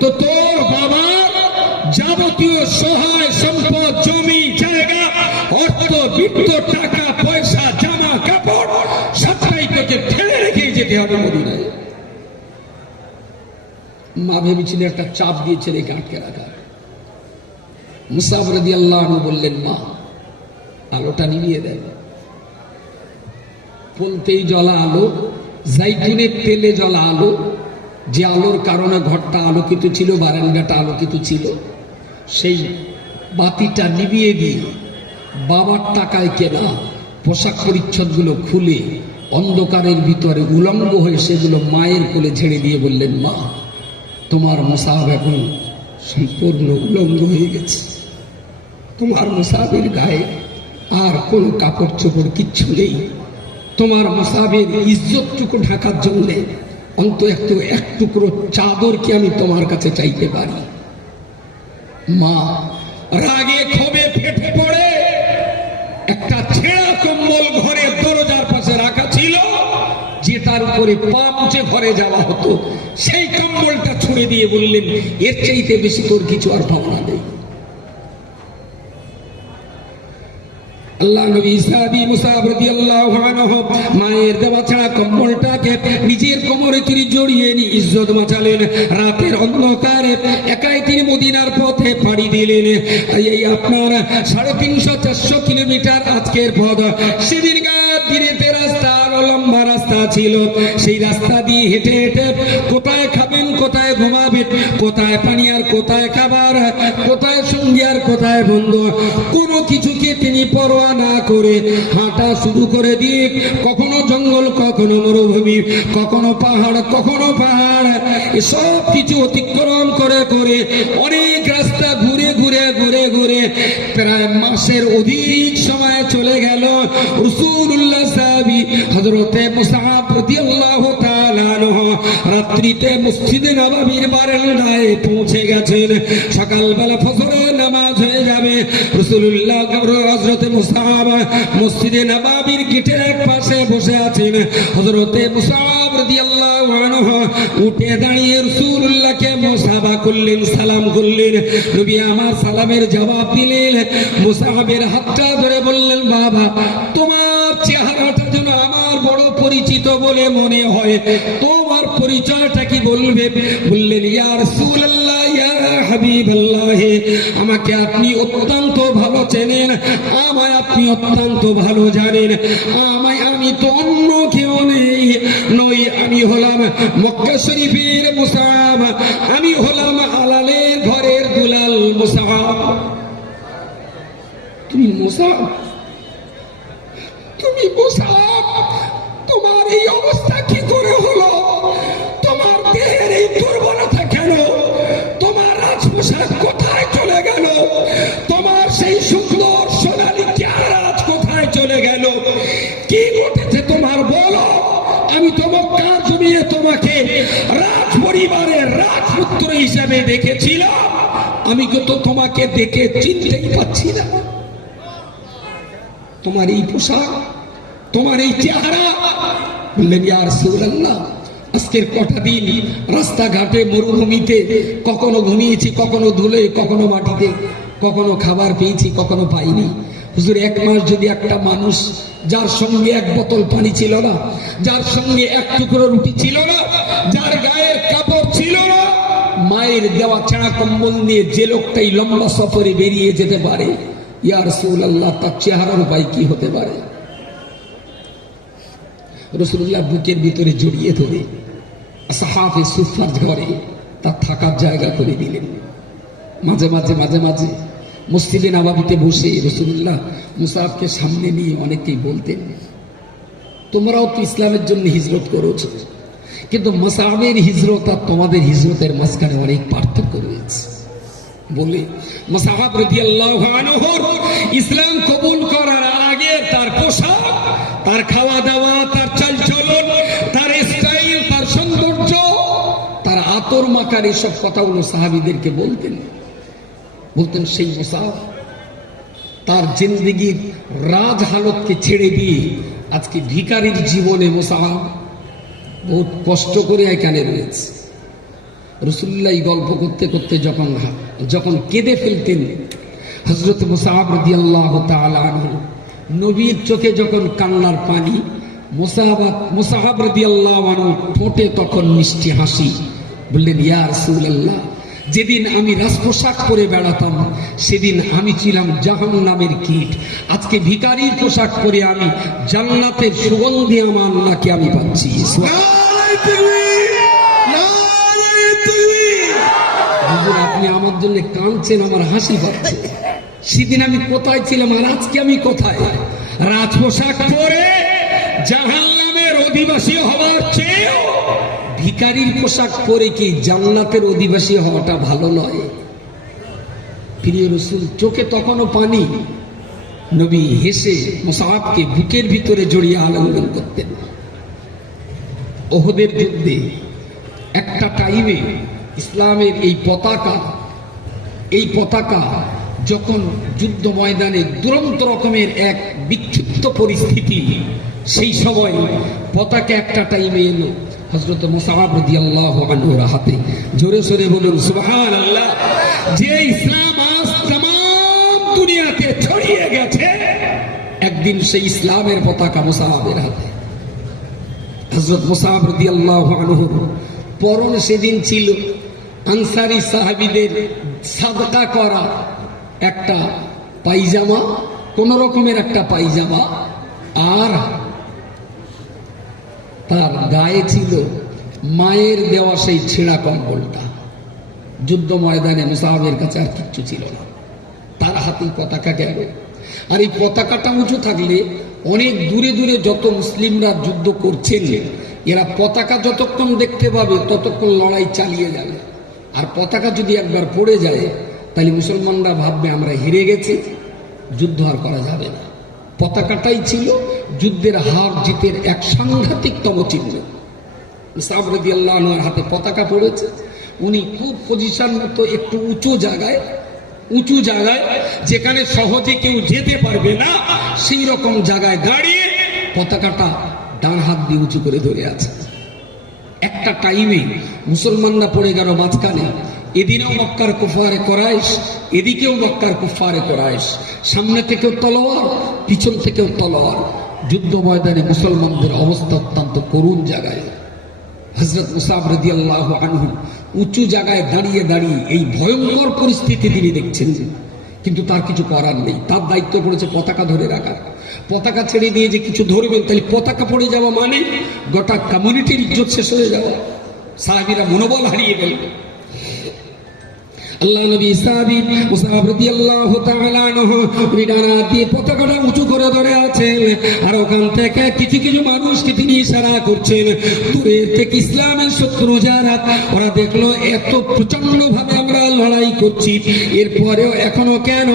তো তোর বাবা যাবতীয় সহায় সম্পদ, জমি জায়গা, অর্থ বিত্ত, টাকা পয়সা, জামা কাপড় সবটাই তোকে ফেলে রেখে যেতে হবে মদিনায়। মা ভেবেছিল একটা চাপ দিয়ে ছেলেকে আটকে রাখা। মুসাব রাদিয়াল্লাহু আনহু বললেন, মা আলোটা নিভিয়ে দেন। বলতেই জ্বলা আলো, জাইতুনের তেলে জ্বলা আলো, যে আলোর কারণে ঘরটা আলোকিত ছিল, বারান্দাটা আলোকিত ছিল, সেই বাতিটা নিভিয়ে দিয়ে বাবার টাকায় কেনা পোশাক পরিচ্ছদগুলো খুলে অন্ধকারের ভিতরে উলঙ্গ হয়ে সেগুলো মায়ের কোলে ঝেড়ে দিয়ে বললেন, মা তোমার মুসাব এখন সম্পূর্ণ উলঙ্গ হয়ে গেছে। তোমার মুসাবের গায়ে আর কোনো কাপড় চোপড় কিচ্ছু নেই। তোমার মুসাবের ইজ্জতটুকু ঢাকার জন্যে অন্তত এক টুকরো চাদর কি আমি তোমার কাছে চাইতে পারি? মা রাগে ক্ষোভে ফেটে পড়ে একটা ছেঁড়া কম্বল ঘরের দরজার পাশে রাখা ছিল, যে তার উপরে পা মুছে ঘরে যাওয়া হতো, সেই কম্বলটা ছুঁড়ে দিয়ে বললেন, এর চাইতে বেশি তোর কিছু আর ভাবনা নেই। আল্লাহ নবী সাহাবী মুসাব রাদিয়াল্লাহু আনহু মায়ের দেওয়া ছাড়া কম্বলটাকে নিজের কোমরে তিনি জড়িয়ে নিয়ে ইজ্জত বাঁচালেন। রাতের অন্ধকারে একাই তিনি মদিনার পথে পাড়ি দিলেন। এই আপনার 350-400 কিলোমিটার আজকের পথ। সেদিনকার দিনেতে রাস্তা লম্বা রাস্তা ছিল, সেই রাস্তা দিয়ে হেঁটে হেঁটে কোথায় খাবেন, কোথায় ঘুমাবেন, কোথায় পানি আর কোথায় খাবার, কোথায় সঙ্গী আর কোথায় বন্ধু, কোনো কিছুকে তিনি পরোয়া না করে হাঁটা শুরু করে দিয়ে কখনো জঙ্গল, কখনো মরুভূমি, কখনো পাহাড়, এসব কিছু অতিক্রম করে করে অনেক রাস্তা ঘুরে প্রায় মাসের অধিক সময় চলে গেল। রাসূলুল্লাহ সাহাবী হযরতে মুসআব রাদিয়াল্লাহু তাআলা আনহু রাত্রিতে মসজিদে নববীর বারান্দায় পৌঁছে গেছেন। সকালবেলা ফজরের নামাজ হয়ে যাবে। রাসূলুল্লাহ হযরতে মুসআব মসজিদে নববীর গেটের এক পাশে বসে আছেন। হযরতে মুসআব রাদিয়াল্লাহু আনহু উঠে দাঁড়িয়ে রাসূলুল্লাহকে মুসাফা করলেন, সালাম করলেন। নবী আমার সালামের জবাব দিলেন। মুসআবের হাতটা ধরে বললেন, বাবা তোমার চেহারাটা যেন আমার বড় পরিচিত বলে মনে হয়, তোমার পরিচয়টা কি বলবে? বললেন, ইয়া রাসূলুল্লাহ, ইয়া হাবিবাল্লাহ, আমাকে আপনি অত্যন্ত ভালো চেনেন, আমায় আপনি অত্যন্ত ভালো জানেন। আমি তো অন্য কেউ নই, আমি হলাম মক্কা শরীফের মুসআব, আমি হলাম আলালের ঘরের দুলাল মুসআব। তুমি মুসআব? তোমার এই অবস্থা কি করে হলো? তোমার দেহের এই দুর্বলতা কেন? তোমার রাজপোশাক কোথায় চলে গেল? তোমার সেই সুন্দর সোনালী চেহারা কোথায় চলে গেল? কি ঘটেছে তোমার বলো? আমি তো মক্কার জমিনে তোমাকে রাজ পরিবারের রাজপুত্র হিসেবে দেখেছিলাম, আমি তো তোমাকে দেখে চিনতেই পাচ্ছি না। তোমার এই পোশাক, তোমার এই চেহারা। বললেন, ইয়া রাসূলুল্লাহ, আজকের কটা দিন রাস্তাঘাটে মরুভূমিতে কখনো ঘুমিয়েছি, কখনো ধুলে, কখনো মাটিতে, কখনো খাবার পেয়েছি, কখনো পাইনি। হুজুর, 1 মাস যদি একটা মানুষ যার সঙ্গে 1 বোতল পানি ছিল না, যার সঙ্গে 1 টুকরো রুটি ছিল না, যার গায়ের কাপড় ছিল না, মায়ের দেওয়া ছেঁড়া কম্বল নিয়ে যে লোকটাই লম্বা সফরে বেরিয়ে যেতে পারে, ইয়া রাসূলুল্লাহ, তার চেহারার উপায় কি হতে পারে? রাসূলুল্লাহ বুকের ভিতরে জড়িয়ে ধরে সাহাবে সুফার ঘরে তার থাকার জায়গা করে দিলেন। মাঝে মাঝে মসজিদে নববীতে বসে রাসূলুল্লাহ মুসাফকে সামনে নিয়ে অনেকেই বলতেন, তোমরাও তো ইসলামের জন্য হিজরত করেছো, কিন্তু মুসাফের হিজরত আর তোমাদের হিজরতের মাঝখানে অনেক পার্থক্য রয়েছে। বলে মুসাফ রাদিয়াল্লাহু আনহু ইসলাম কবুল করার আগে তার পোশাক, তার খাওয়া দাওয়া, তার চালচলন, তার স্টাইল, তার সৌন্দর্য, তার আতর মাখার এসব কথাগুলো সাহাবীদেরকে বলতেন। সেই মুসাফ তার জিন্দেগির রাজ হালতকে ছেড়ে দিয়ে আজকে ভিখারির জীবনে মুসাফ বহুত কষ্ট করে এখানে রয়েছে। রাসূলুল্লাহ গল্প করতে করতে যখন কেঁদে ফেলতেন, হযরত মুসাব রাদিয়াল্লাহু তাআলা আনহু নবীর চোখে যখন কান্নার পানি, মুসাব রাদিয়াল্লাহু আনহু ঠোঁটে তখন মিষ্টি হাসি। বললেন, ইয়া রাসূলুল্লাহ, যেদিন আমি রাজপোশাক পরে বেড়াতাম সেদিন আমি ছিলাম জাহান্নামের কীট, আজকে ভিখারির পোশাক পরে আমি জান্নাতের সুগন্ধি আমার নাকে আমি পাচ্ছি। আপনি আমার জন্য কাঁদছেন, আমার হাসি পাচ্ছে। সেদিন আমি কোথায় ছিলাম আর আজকে আমি কোথায়? রাজপোশাক পরে জাহান্নামের অধিবাসী হওয়ার চেয়ে ভিখারির পোশাক পরে কি জান্নাতের অধিবাসী হওয়াটা ভালো নয়? প্রিয় রাসূল চোখে তখনও পানি। নবী হেসে মুসাফকে বুকের ভিতরে জড়িয়ে আলিঙ্গন করতেন। ওহদের যুদ্ধে একটা টাইমে ইসলামের এই পতাকা যখন যুদ্ধ ময়দানে দুরন্ত রকমের এক বিক্ষিপ্ত পরিস্থিতি, সেই সময় পতাকা একটা টাইমে এলো হযরত মুসাব রাদিয়াল্লাহু আনহুর হাতে। জোরে সোরে বলুন সুবহানাল্লাহ। যে ইসলাম আজ তাম দুনিয়াতে ছড়িয়ে গেছে, একদিন সেই ইসলামের পতাকা মুসাবের হাতে। হযরত মুসাব রাদিয়াল্লাহু আনহুর পরনে সেদিন ছিল আনসারী সাহাবীদের সাদকা করা একটা পায়জামা, কোন রকমের একটা পায়জামা, আর তার গায়ে ছিল মায়ের দেওয়া সেই ছেঁড়া কম্বলটা। যুদ্ধ ময়দানে মুসাবের কাছে আর কিচ্ছু ছিল না, তার হাতেই পতাকা গেল। আর এই পতাকাটা উঁচু থাকলে অনেক দূরে দূরে যত মুসলিমরা যুদ্ধ করছেন, এরা পতাকা যতক্ষণ দেখতে পাবে ততক্ষণ লড়াই চালিয়ে যাবে। আর পতাকা যদি একবার পড়ে যায় তাহলে মুসলমানরা ভাববে আমরা হেরে গেছি, যুদ্ধ আর করা যাবে না। পতাকাটাই ছিল যুদ্ধের হার জিতের এক সাংঘাতিকতম চিহ্ন। মুসাব রাদিয়াল্লাহু আনহুর হাতে পতাকা পড়েছে, উনি খুব পজিশন মতো একটু উঁচু জায়গায় যেখানে সহজে কেউ যেতে পারবে না, সেই রকম জায়গায় দাঁড়িয়ে পতাকাটা ডান হাত দিয়ে উঁচু করে ধরে আছে। একটা টাইমে মুসলমানরা পড়ে গেল মাঝখানে। এদিনেও মক্কার কুফারে কুরাইশ, এদিকেও মক্কার কুফারে কুরাইশ, সামনে থেকেও তলোয়ার, পিছন থেকেও তলোয়ার। যুদ্ধ ময়দানে মুসলমানদের অবস্থা অত্যন্ত করুণ জায়গায়। হযরত মুসাব রাদিয়াল্লাহু আনহু উঁচু জায়গায় দাঁড়িয়ে এই ভয়ঙ্কর পরিস্থিতি তিনি দেখছেন, কিন্তু তার কিছু করার নেই। তার দায়িত্ব পড়েছে পতাকা ধরে রাখা। পতাকা ছেড়ে দিয়ে যে কিছু ধরবেন, তাহলে পতাকা পড়ে যাওয়া মানে গোটা কমিউনিটির ইজ্জত শেষ হয়ে যাওয়া। সাহাবীরা মনোবল হারিয়ে ফেলবে। আল্লাহ নবী সাহাবী মুসাব রাদিয়াল্লাহু তাআলা আনহু রিডানা দিয়ে পতাকাটা উঁচু করে ধরে আছেন, আর ওখান থেকে কিছু মানুষকে তিনি ইশারা করছেন। দূরে থেকে ইসলামের শত্রু যারা, ওরা দেখলো এত প্রচন্ড ভাবে আমরা লড়াই করছি, এরপরেও এখনো কেন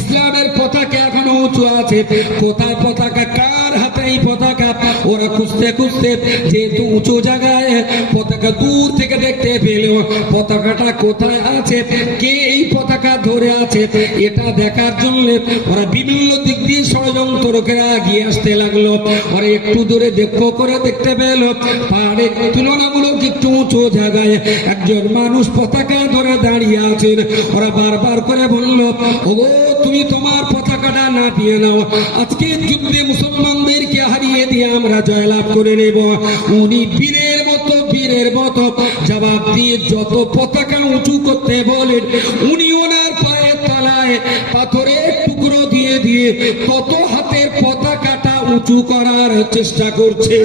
ইসলামের পতাকা এখনো উঁচু আছে? কোথায় পতাকা? কার হাতে এই পতাকা? ওরা খুঁজতে খুঁজতে যেহেতু উঁচু জায়গায় পতাকা দূর থেকে দেখতে পেল, পতাকাটা কোথায় আছে, কে এই পতাকা ধরে আছে, এটা দেখার জন্য ওরা বিভিন্ন দিক দিয়ে ষড়যন্ত্রকেরা এগিয়ে আসতে লাগলো। ওরা একটু দূরে দেখো করে দেখতে পেল পাহাড়ের তুলনামূলক একটু উঁচু জায়গায় একজন মানুষ পতাকা ধরে দাঁড়িয়ে আছেন। ওরা বারবার করে বলল, ওগো তুমি তোমার পতাকাটা নামিয়ে নাও, আজকে যুদ্ধে মুসলমানদেরকে হারিয়ে দিয়ে আমরা জয়লাভ করে নেব। উনি বীরের মতো জবাব দিয়ে যত পতাকা উঁচু করতে বলেন উনি ওনার পায়ের তলায় পাথরের টুকরো দিয়ে দিয়ে কত হাতের পতাকাটা উঁচু করার চেষ্টা করছে।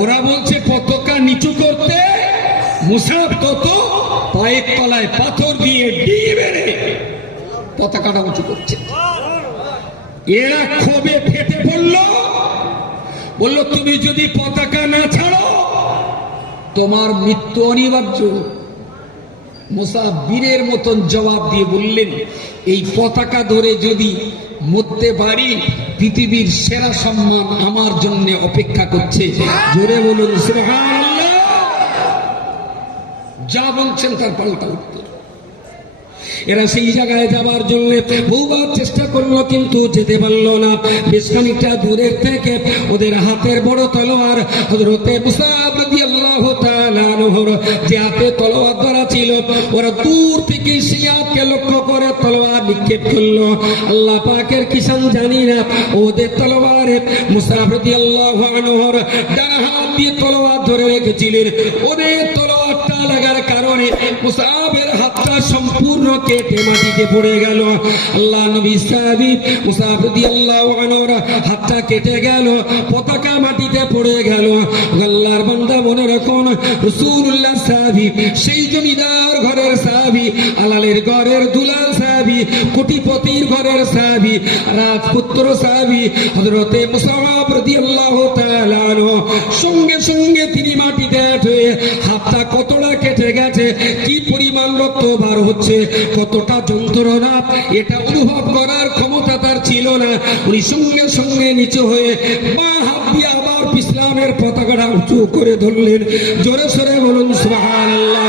ওরা বলছে পতাকা নিচু করতে, মুসাফ তত পায়ের তলায় পাথর দিয়ে ডিঙি মেরে পতাকাটা উঁচু করছে। এরা ক্ষোভে ফেটে পড়ল, বলল তুমি যদি পতাকা না ছাড়ো তোমার মৃত্যু অনিবার্য। মুসা বীরের মতন জবাব দিয়ে বললেন, এই পতাকা ধরে যদি মরতে পারি পৃথিবীর সেরা সম্মান আমার জন্য অপেক্ষা করছে। জোরে বলুন সুবহানাল্লাহ। যা বলছেন তার পাল্টা উত্তর। এরা সেই জায়গায় যাবার জন্য বহুবার চেষ্টা করলো কিন্তু যেতে পারলো না। বেশ খানিকটা দূরের থেকে ওদের হাতের বড় তলোয়ার হযরতে মুসাব রাদিয়াল্লাহু তাআলা আনহুর যে হাতে তলোয়ার ধরা ছিল, ওরা দূর থেকে সিয়াদকে লক্ষ্য করে তলোয়ার নিক্ষেপ করলো। আল্লাহ পাকের কিসান জানি না, ওদের তলোয়ারে মুসাব রাদিয়াল্লাহু আনহুর ডান হাত দিয়ে তলোয়ার ধরে রেখেছিলেন। ওদের তলোয়ারটা লাগার কারণে মুসাবের হাতটা সম্পূর্ণ কেটে মাটিতে পড়ে গেল। আল্লাহ নবী সাহাবী মুসাব রাদিয়াল্লাহু আনহুর হাতটা কেটে গেল, পতাকা মাটিতে পড়ে গেল। আল্লাহর বান্দা মনে রাখুন, রাসূলুল্লাহ সাহাবী, সেই জমিদার ঘরের সাহাবী, আলালের ঘরের দুলাল সাহাবী, কোটিপতির ঘরের সাহাবী, রাজপুত্র সাহাবী হযরতে মুসাব রাদিয়াল্লাহু তাআলা আনহু সঙ্গে সঙ্গে তিনি মাটিতে হয়ে হাতটা কতটা কেটে গেছে, কি পরিমাণ রক্ত বার হচ্ছে, কতটা যন্ত্রণা, এটা অনুভব করার ক্ষমতা তার ছিল না। উনি সঙ্গে সঙ্গে নিচু হয়ে বা হাত দিয়ে আবার ইসলামের পতাকাটা উঁচু করে ধরলেন। জোরে সরে বলুন সুবহানাল্লাহ।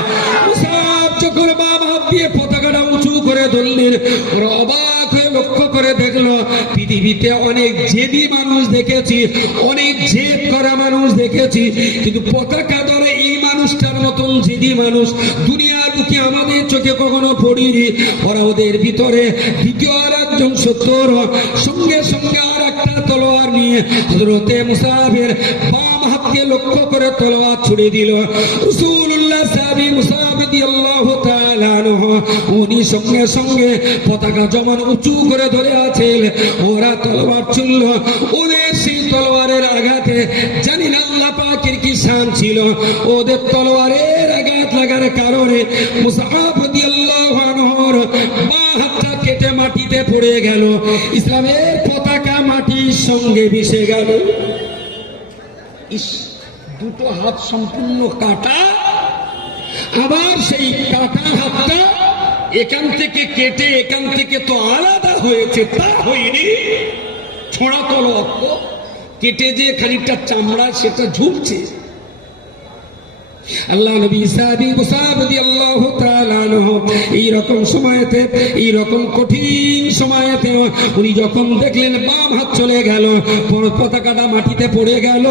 মুসাব যখন বাম হাত দিয়ে পতাকাটা উঁচু করে ধরলেন, ওরা অবাক হয়ে লক্ষ্য করে দেখলো পৃথিবীতে অনেক জেদি মানুষ দেখেছি, অনেক জেদ করা মানুষ দেখেছি, কিন্তু পতাকা ধরে এই মানুষটার মতন জেদি মানুষ দুনিয়ার বুকে আমাদের চোখে কখনো পড়িনি। ওরা ওদের ভিতরে দ্বিতীয় আর একজন সত্তর সঙ্গে সঙ্গে আর একটা তলোয়ার নিয়ে হযরতে মুসাবের বাম হাতকে লক্ষ্য করে তলোয়ার ছুড়ে দিল। রাসূলুল্লাহ সাহাবী মুসাব রাদিয়াল্লাহু তাআলা আনহু উনি সঙ্গে সঙ্গে পতাকা যেমন উঁচু করে ধরে আছেন, ওরা তলোয়ার ছুড়ল। ওদের সেই তলোয়ারের আঘাতে জানি না আল্লাহ পাকের কি শান ছিল, ওদের তলোয়ারের আঘাত লাগার কারণে মুসাব রাদিয়াল্লাহু আনহুর বাঁ হাতটা কেটে মাটিতে পড়ে গেল। ইসলামের পতাকা মাটির সঙ্গে মিশে গেল। দুটো হাত সম্পূর্ণ কাটা, আবার সেই কাটা হাতটা এখান থেকে কেটে এখান থেকে তো আলাদা হয়েছে, তা হয়নি। ছোঁড়া তলোয়ার তো কেটে যে খানিকটা চামড়া সেটা ঝুলছে। আল্লাহ নবী সাহাবী মুসাব রাদিয়াল্লাহু তাআলা আনহু এই রকম সময়তে, এই রকম কঠিন সময়তে উনি যখন দেখলেন বাম হাত চলে গেল, পতাকাটা মাটিতে পড়ে গেল,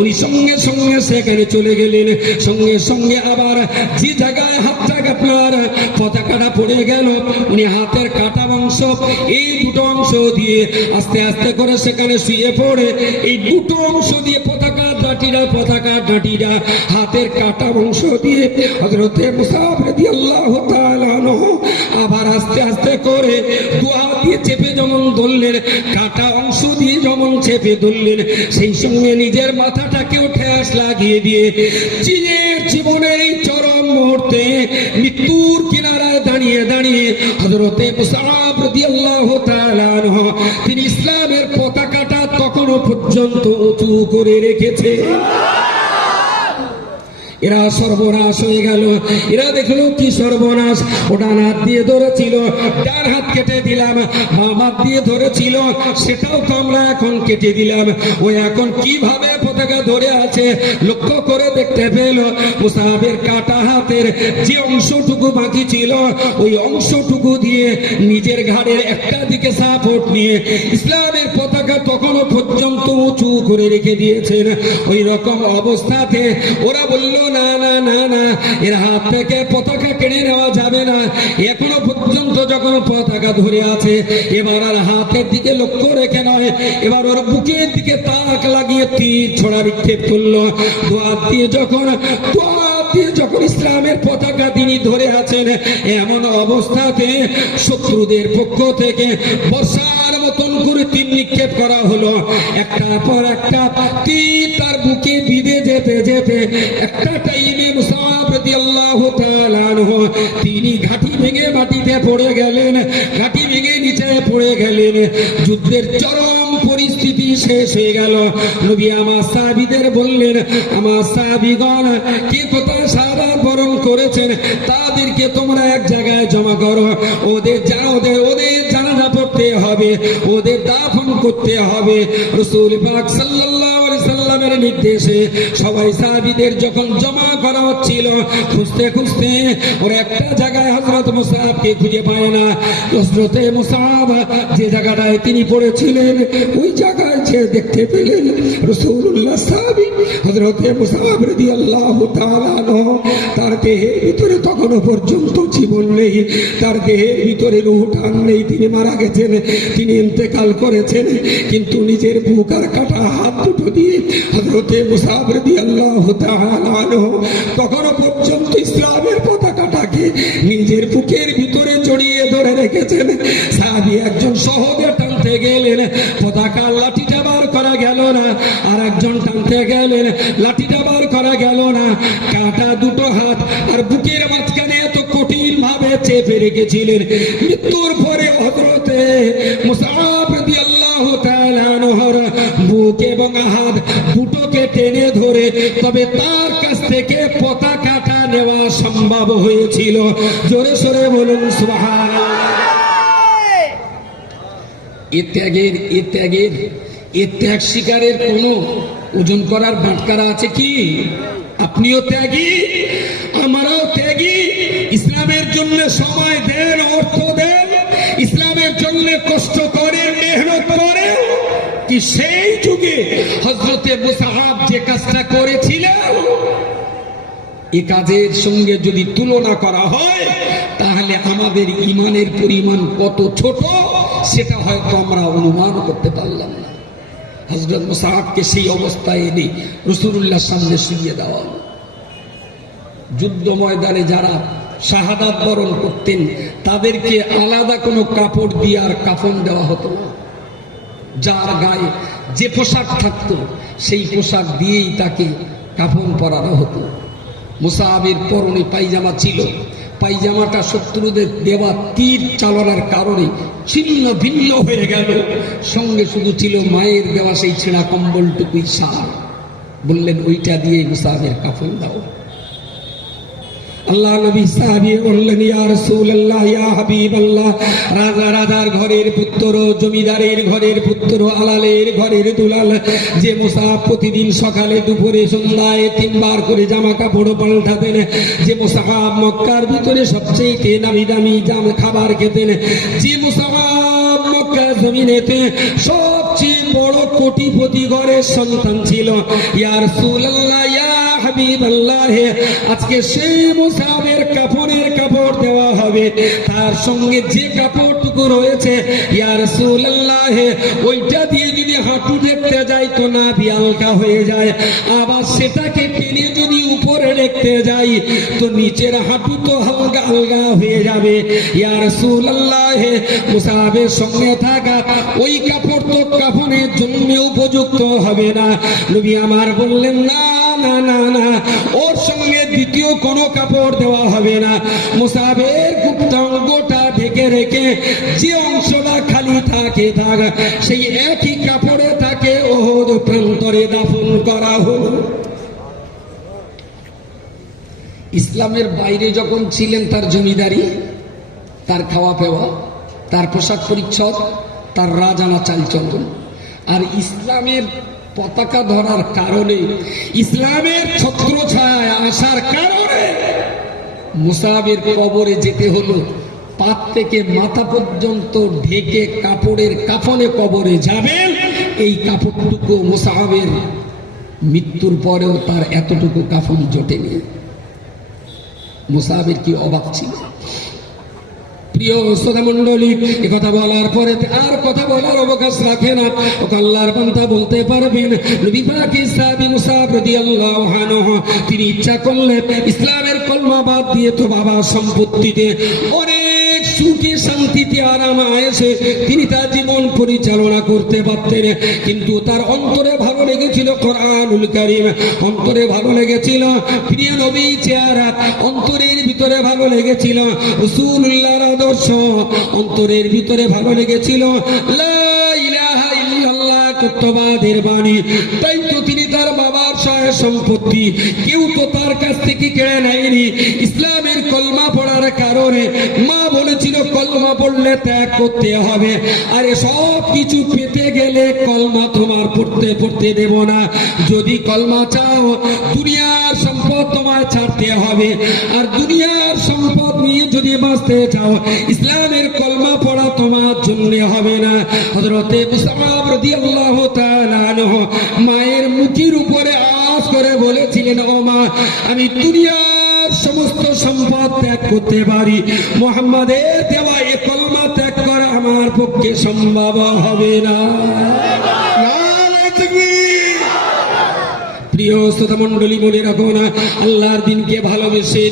উনি সঙ্গে সঙ্গে সেখানে চলে গেলেন। সঙ্গে সঙ্গে আবার যে জায়গায় হাতটা আপনার পতাকাটা পড়ে গেল, উনি হাতের কাটা অংশ এই দুটো অংশ দিয়ে আস্তে আস্তে করে সেখানে শুয়ে পড়ে এই দুটো অংশ দিয়ে পতাকা ডাঁটিরা হাতের কাটা অংশ দিয়ে হযরতে মুসাব রাদিয়াল্লাহু তাআলা আনহু আবার আস্তে আস্তে করে দুয়া দিয়ে চেপে যেমন ধরলেন, কাটা অংশ দিয়ে যেমন চেপে ধরলেন, সেই সঙ্গে নিজের মাথাটাকেও ঠেস লাগিয়ে দিয়ে জীবনের এই চরম মুহূর্তে মৃত্যুর কিনারায় দাঁড়িয়ে দাঁড়িয়ে হযরতে মুসাব রাদিয়াল্লাহু তাআলা আনহু তিনি ইসলামের পতাকাটা তখনও পর্যন্ত উঁচু করে রেখেছে। এরা সর্বনাশ হয়ে গেল। এরা দেখলো কি সর্বনাশ, ও ডান হাত দিয়ে ধরেছিল, ডান হাত কেটে দিলাম, বাম হাত দিয়ে ধরেছিল, সেটাও তো আমরা এখন কেটে দিলাম। ও এখন কিভাবে পতাকা ধরে আছে লক্ষ্য করে দেখতে পেল মুসাহাবের কাটা হাতের যে অংশটুকু বাকি ছিল ওই অংশটুকু দিয়ে নিজের ঘাড়ের একটা দিকে সাপোর্ট নিয়ে ইসলামের পতাকা তখনও পর্যন্ত উঁচু করে রেখে দিয়েছেন। ওই রকম অবস্থাতে ওরা বলল, না না না না, এর হাত থেকে পতাকা কেড়ে নেওয়া যাবে না। এখনো পর্যন্ত যখন পতাকা ধরে আছে, এবার আর হাতের দিকে লক্ষ্য রেখে নয়, এবার ওর বুকের দিকে তাক লাগিয়ে তীর ছোড়া বিক্ষেপ করলো। দোয়া দিয়ে যখন ইসলামের পতাকা তিনি ধরে আছেন, এমন অবস্থাতে শত্রুদের পক্ষ থেকে বর্ষার মতন করে তীর নিক্ষেপ করা হলো। একটার পর একটা তীর তার বুকে বিঁধে যেতে যেতে একটা টাইমে মুসাব রাদিয়াল্লাহু তাআলা আনহু তিনি ঘাটি ভেঙে মাটিতে পড়ে গেলেন, ঘাটি ভেঙে নিচে পড়ে গেলেন। যুদ্ধের চরম পরিস্থিতি শেষ হয়ে গেল। নবী আমার সাহাবীদের বললেন, আমার সাহাবীগণ কে কোথায় শাহাদাত বরণ করেছেন তাদেরকে তোমরা এক জায়গায় জমা করো। ওদের জানাজা পড়তে হবে, ওদের দাফন করতে হবে। রাসূল পাক সাল্লাল্লাহু আলাইহি সাল্লামের নির্দেশে সবাই সাহাবীদের যখন জমা করা হচ্ছিল, খুঁজতে খুঁজতে ওরা একটা জায়গায় হযরত মুসআবকে খুঁজে পায় না। হযরত মুসআব যে জায়গাটায় তিনি পড়েছিলেন ওই জায়গায় যে দেখতে পেলেন রাসূলুল্লাহ সাহাবী হযরত মুসআব রাদিয়াল্লাহু তাআলা আনহু, তার দেহের ভিতরে তখনও পর্যন্ত জীবন নেই, তার দেহের ভিতরে রূহ টান নেই, তিনি মারা গেছেন, তিনি ইন্তেকাল করেছেন। কিন্তু নিজের বুক আর কাটা হাত দুটো দিয়ে হযরত মুসআব রাদিয়াল্লাহু তাআলা আনহু তখনও পর্যন্ত ইসলামের পতাকাটাকে নিজের বুকের ভিতরে জড়িয়ে ধরে রেখেছেন। সাহাবী একজন সহজে টানতে গেলেন, পতাকার লাঠিটা বার করা গেল না, আর একজন টানতে গেলেন, লাঠিটা বার করা গেল না। কাটা দুটো হাত আর বুকের মাঝখানে এত কঠিন ভাবে চেপে রেখেছিলেন। মৃত্যুর পরে হযরতে মুসআব রাদিয়াল্লাহু তাআলা আনহুর বুক এবং হাত দুটোকে টেনে ধরে তবে তার কাছ থেকে পতাকাটা নেওয়া সম্ভব হয়েছিল। জোরে সোরে বলুন সুবহানাল্লাহ। এ ত্যাগ শিকারের কোনো ওজন করার বাটখারা আছে কি? আপনিও ত্যাগী, আমরাও ত্যাগী। ইসলামের জন্য সময় দেন, অর্থ দেন, ইসলামের জন্য কষ্ট করেন, মেহনত করেন। কি সেই যুগে হযরতে মুসআব যে কাজটা করেছিলেন, এ কাজের সঙ্গে যদি তুলনা করা হয় তাহলে আমাদের ঈমানের পরিমাণ কত ছোট সেটা হয়তো আমরা অনুমান করতে পারলাম না। হযরত মুসআবকে সেই অবস্থায় এনে রাসূলুল্লাহর সামনে শুইয়ে দেওয়া হলো। যুদ্ধ ময়দানে যারা শাহাদাত বরণ করতেন তাদেরকে আলাদা কোনো কাপড় দিয়ে আর কাফন দেওয়া হতো না। যার গায়ে যে পোশাক থাকতো সেই পোশাক দিয়েই তাকে কাফন পরানো হতো। মুসআবের পরনে পায়জামা ছিল, পায়জামাটা শত্রুদের দেওয়া তীর চালানোর কারণে ছিন্ন ভিন্ন হয়ে গেল। সঙ্গে শুধু ছিল মায়ের দেওয়া সেই ছেঁড়া কম্বলটুকুই সার। বললেন ওইটা দিয়ে মুসআবের কাফন দাও। আল্লাহ নবী সাহাবী বললেন, ইয়া রাসূলুল্লাহ, ইয়া হাবিবাল্লাহ, রাজার ঘরের পুত্র, জমিদারের ঘরের পুত্র, আলালের ঘরের দুলাল যে মুসআব প্রতিদিন সকালে দুপুরে সন্ধ্যায় 3 বার করে জামা কাপড় পাল্টাতেন, যে মুসআব মক্কার ভিতরে সবচেয়ে নামি দামি খাবার খেতেন, যে মুসআব মক্কার জমিনেতে সবচেয়ে বড় কোটিপতি ঘরের সন্তান ছিল, ইয়া রাসূলুল্লাহ, ইয়া হাবিবাল্লাহ, আজকে সেই মুসআবের কাফনের কাপড় দেওয়া হবে। তার সঙ্গে যে কাপড়টুকু রয়েছে ইয়া রাসূলুল্লাহ, ওইটা দিয়ে যদি হাঁটু দেখতে যাই তো নাভি হালকা হয়ে যায়, আবার সেটাকে টেনে যদি উপরে দেখতে যাই তো নিচের হাঁটু তো হালকা হালকা হয়ে যাবে। ইয়া রাসূলুল্লাহ, মুসআবের সঙ্গে থাকা ওই কাপড় তো কাফনের জন্য উপযুক্ত হবে না। নবী আমার বললেন, না না না না, ওর সঙ্গে দ্বিতীয় কোনো কাপড় দেওয়া হবে না। মুসআবের গুপ্তাঙ্গটা ঢেকে রেখে যে অংশটা খালি থাকে সেই একই কাপড়ে তাকে উহুদ প্রান্তরে দাফন করা হলো। ইসলামের বাইরে যখন ছিলেন তার জমিদারি, তার খাওয়া পেওয়া, তার পোশাক পরিচ্ছদ, তার রাজানা চালচলন, আর ইসলামের পতাকা ধরার কারণে, ইসলামের ছত্রছায়ায় আসার কারণে মুসাবের কবরে যেতে হলো। পাপ থেকে মাথা পর্যন্ত ঢেকে কাপড়ের কাফনে কবরে যাবেন। এই কাপড়টুকু মুসাবের মৃত্যুর পরেও তার এতটুকু কাফন জোটেনি। মুসাবের কি অবাক ছিল। প্রিয় শ্রোতা মণ্ডলী, কথা বলার পরে আর কথা বলার অবকাশ রাখে না। আল্লাহর বান্দা বলতে পারবেন, নবী পাক সাহাবী মুসাব রাদিয়াল্লাহু আনহু তিনি ইচ্ছা করলে ইসলামের কলমা বাদ দিয়ে তো বাবা সম্পত্তিতে অনেক সুখে শান্তিতে আরাম আয়েশে তিনি তার জীবন পরিচালনা করতে পারতেন, কিন্তু তার অন্তরে ভালো লেগেছিল কোরআনুল কারীম, অন্তরে ভালো লেগেছিল প্রিয় নবী চেহারা, অন্তরের ভিতরে ভালো লেগেছিল রাসূলুল্লাহর আদর্শ, অন্তরের ভিতরে ভালো লেগেছিল লা ইলাহা ইল্লাল্লাহ তত্ত্ববাদের বাণী। তাই তো তিনি তার বাবার সহায় সম্পত্তি কেউ তো তার কাছ থেকে কেড়ে নেয়নি। ইসলামের কলমা পড়ার কারণে মা বলেছিল কলমা পড়লে ত্যাগ করতে হবে। আরে সব কিছু পেতে গেলে কলমা তোমার পড়তে দেব না। যদি কলমা চাও দুনিয়ার সম্পদ তোমায় ছাড়তে হবে, আর দুনিয়ার সম্পদ নিয়ে যদি বাঁচতে চাও ইসলামের কলমা পড়া তোমার জন্য হবে না। হযরতে মুসআব রাদিয়াল্লাহু তাআলা আনহু মায়ের মুখের উপরে আওয়াজ করে বলেছিলেন, ও মা, আমি দুনিয়ার সমস্ত সম্পদ ত্যাগ করতে পারি, মুহাম্মাদের দেওয়া এই কলমা ত্যাগ করা আমার পক্ষে সম্ভব হবে না। প্রিয় শ্রোতা মণ্ডলী, মনে রাখো না, আল্লাহর দিনকে ভালোবেসে,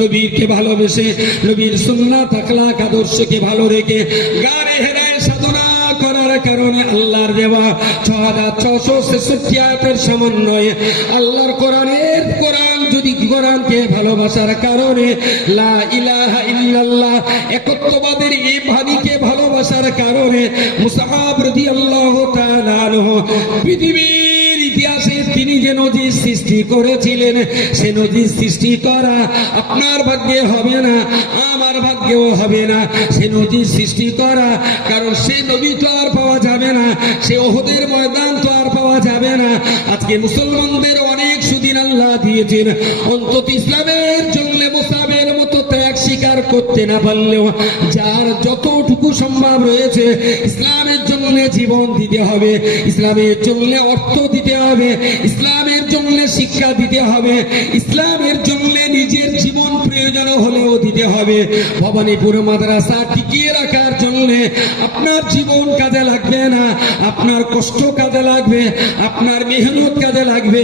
নবীরকে ভালোবেসে, নবীর সুন্নাত আখলাক আদর্শকে ভালো রেখে গারে হেরায় সাধনা করার কারণে আল্লাহর দেওয়া ৬৬৬৬ আয়াতের সমন্বয়ে আল্লাহর কোরআন যদি কোরআনকে ভালোবাসার কারণে লা ইলাহা ইল্লাল্লাহ একত্ববাদের এই বাণীকে ভালোবাসার কারণে মুসআব রাদিয়াল্লাহু তাআলা আনহু পৃথিবীর ইতিহাসে তিনি যে নজির সৃষ্টি করেছিলেন, সে নজির সৃষ্টি করা আপনার ভাগ্যে হবে না, আমার ভাগ্যেও হবে না। সে নজির সৃষ্টি করা, কারণ সে নবী তো আর পাওয়া যাবে না, সে ওহদের ময়দান তো আর পাওয়া যাবে না। আজকে মুসলমানদের অনেক সুদিন আল্লাহ দিয়েছেন, অন্তত ইসলামের জন্য মুসাবের মতো ত্যাগ স্বীকার করতে না পারলেও যার যতটুকু সম্ভব রয়েছে ইসলামের জন্য জীবন দিতে হবে, ইসলামের জন্য অর্থ দিতে হবে, ইসলামের জন্য শিক্ষা দিতে হবে, ইসলামের জন্য নিজের জীবন প্রয়োজন হলেও দিতে হবে। ভবানীপুর মাদ্রাসা টিকিয়ে রাখার জন্য আপনার জীবন কাজে লাগবে না, আপনার কষ্ট কাজে লাগবে, আপনার মেহনত কাজে লাগবে,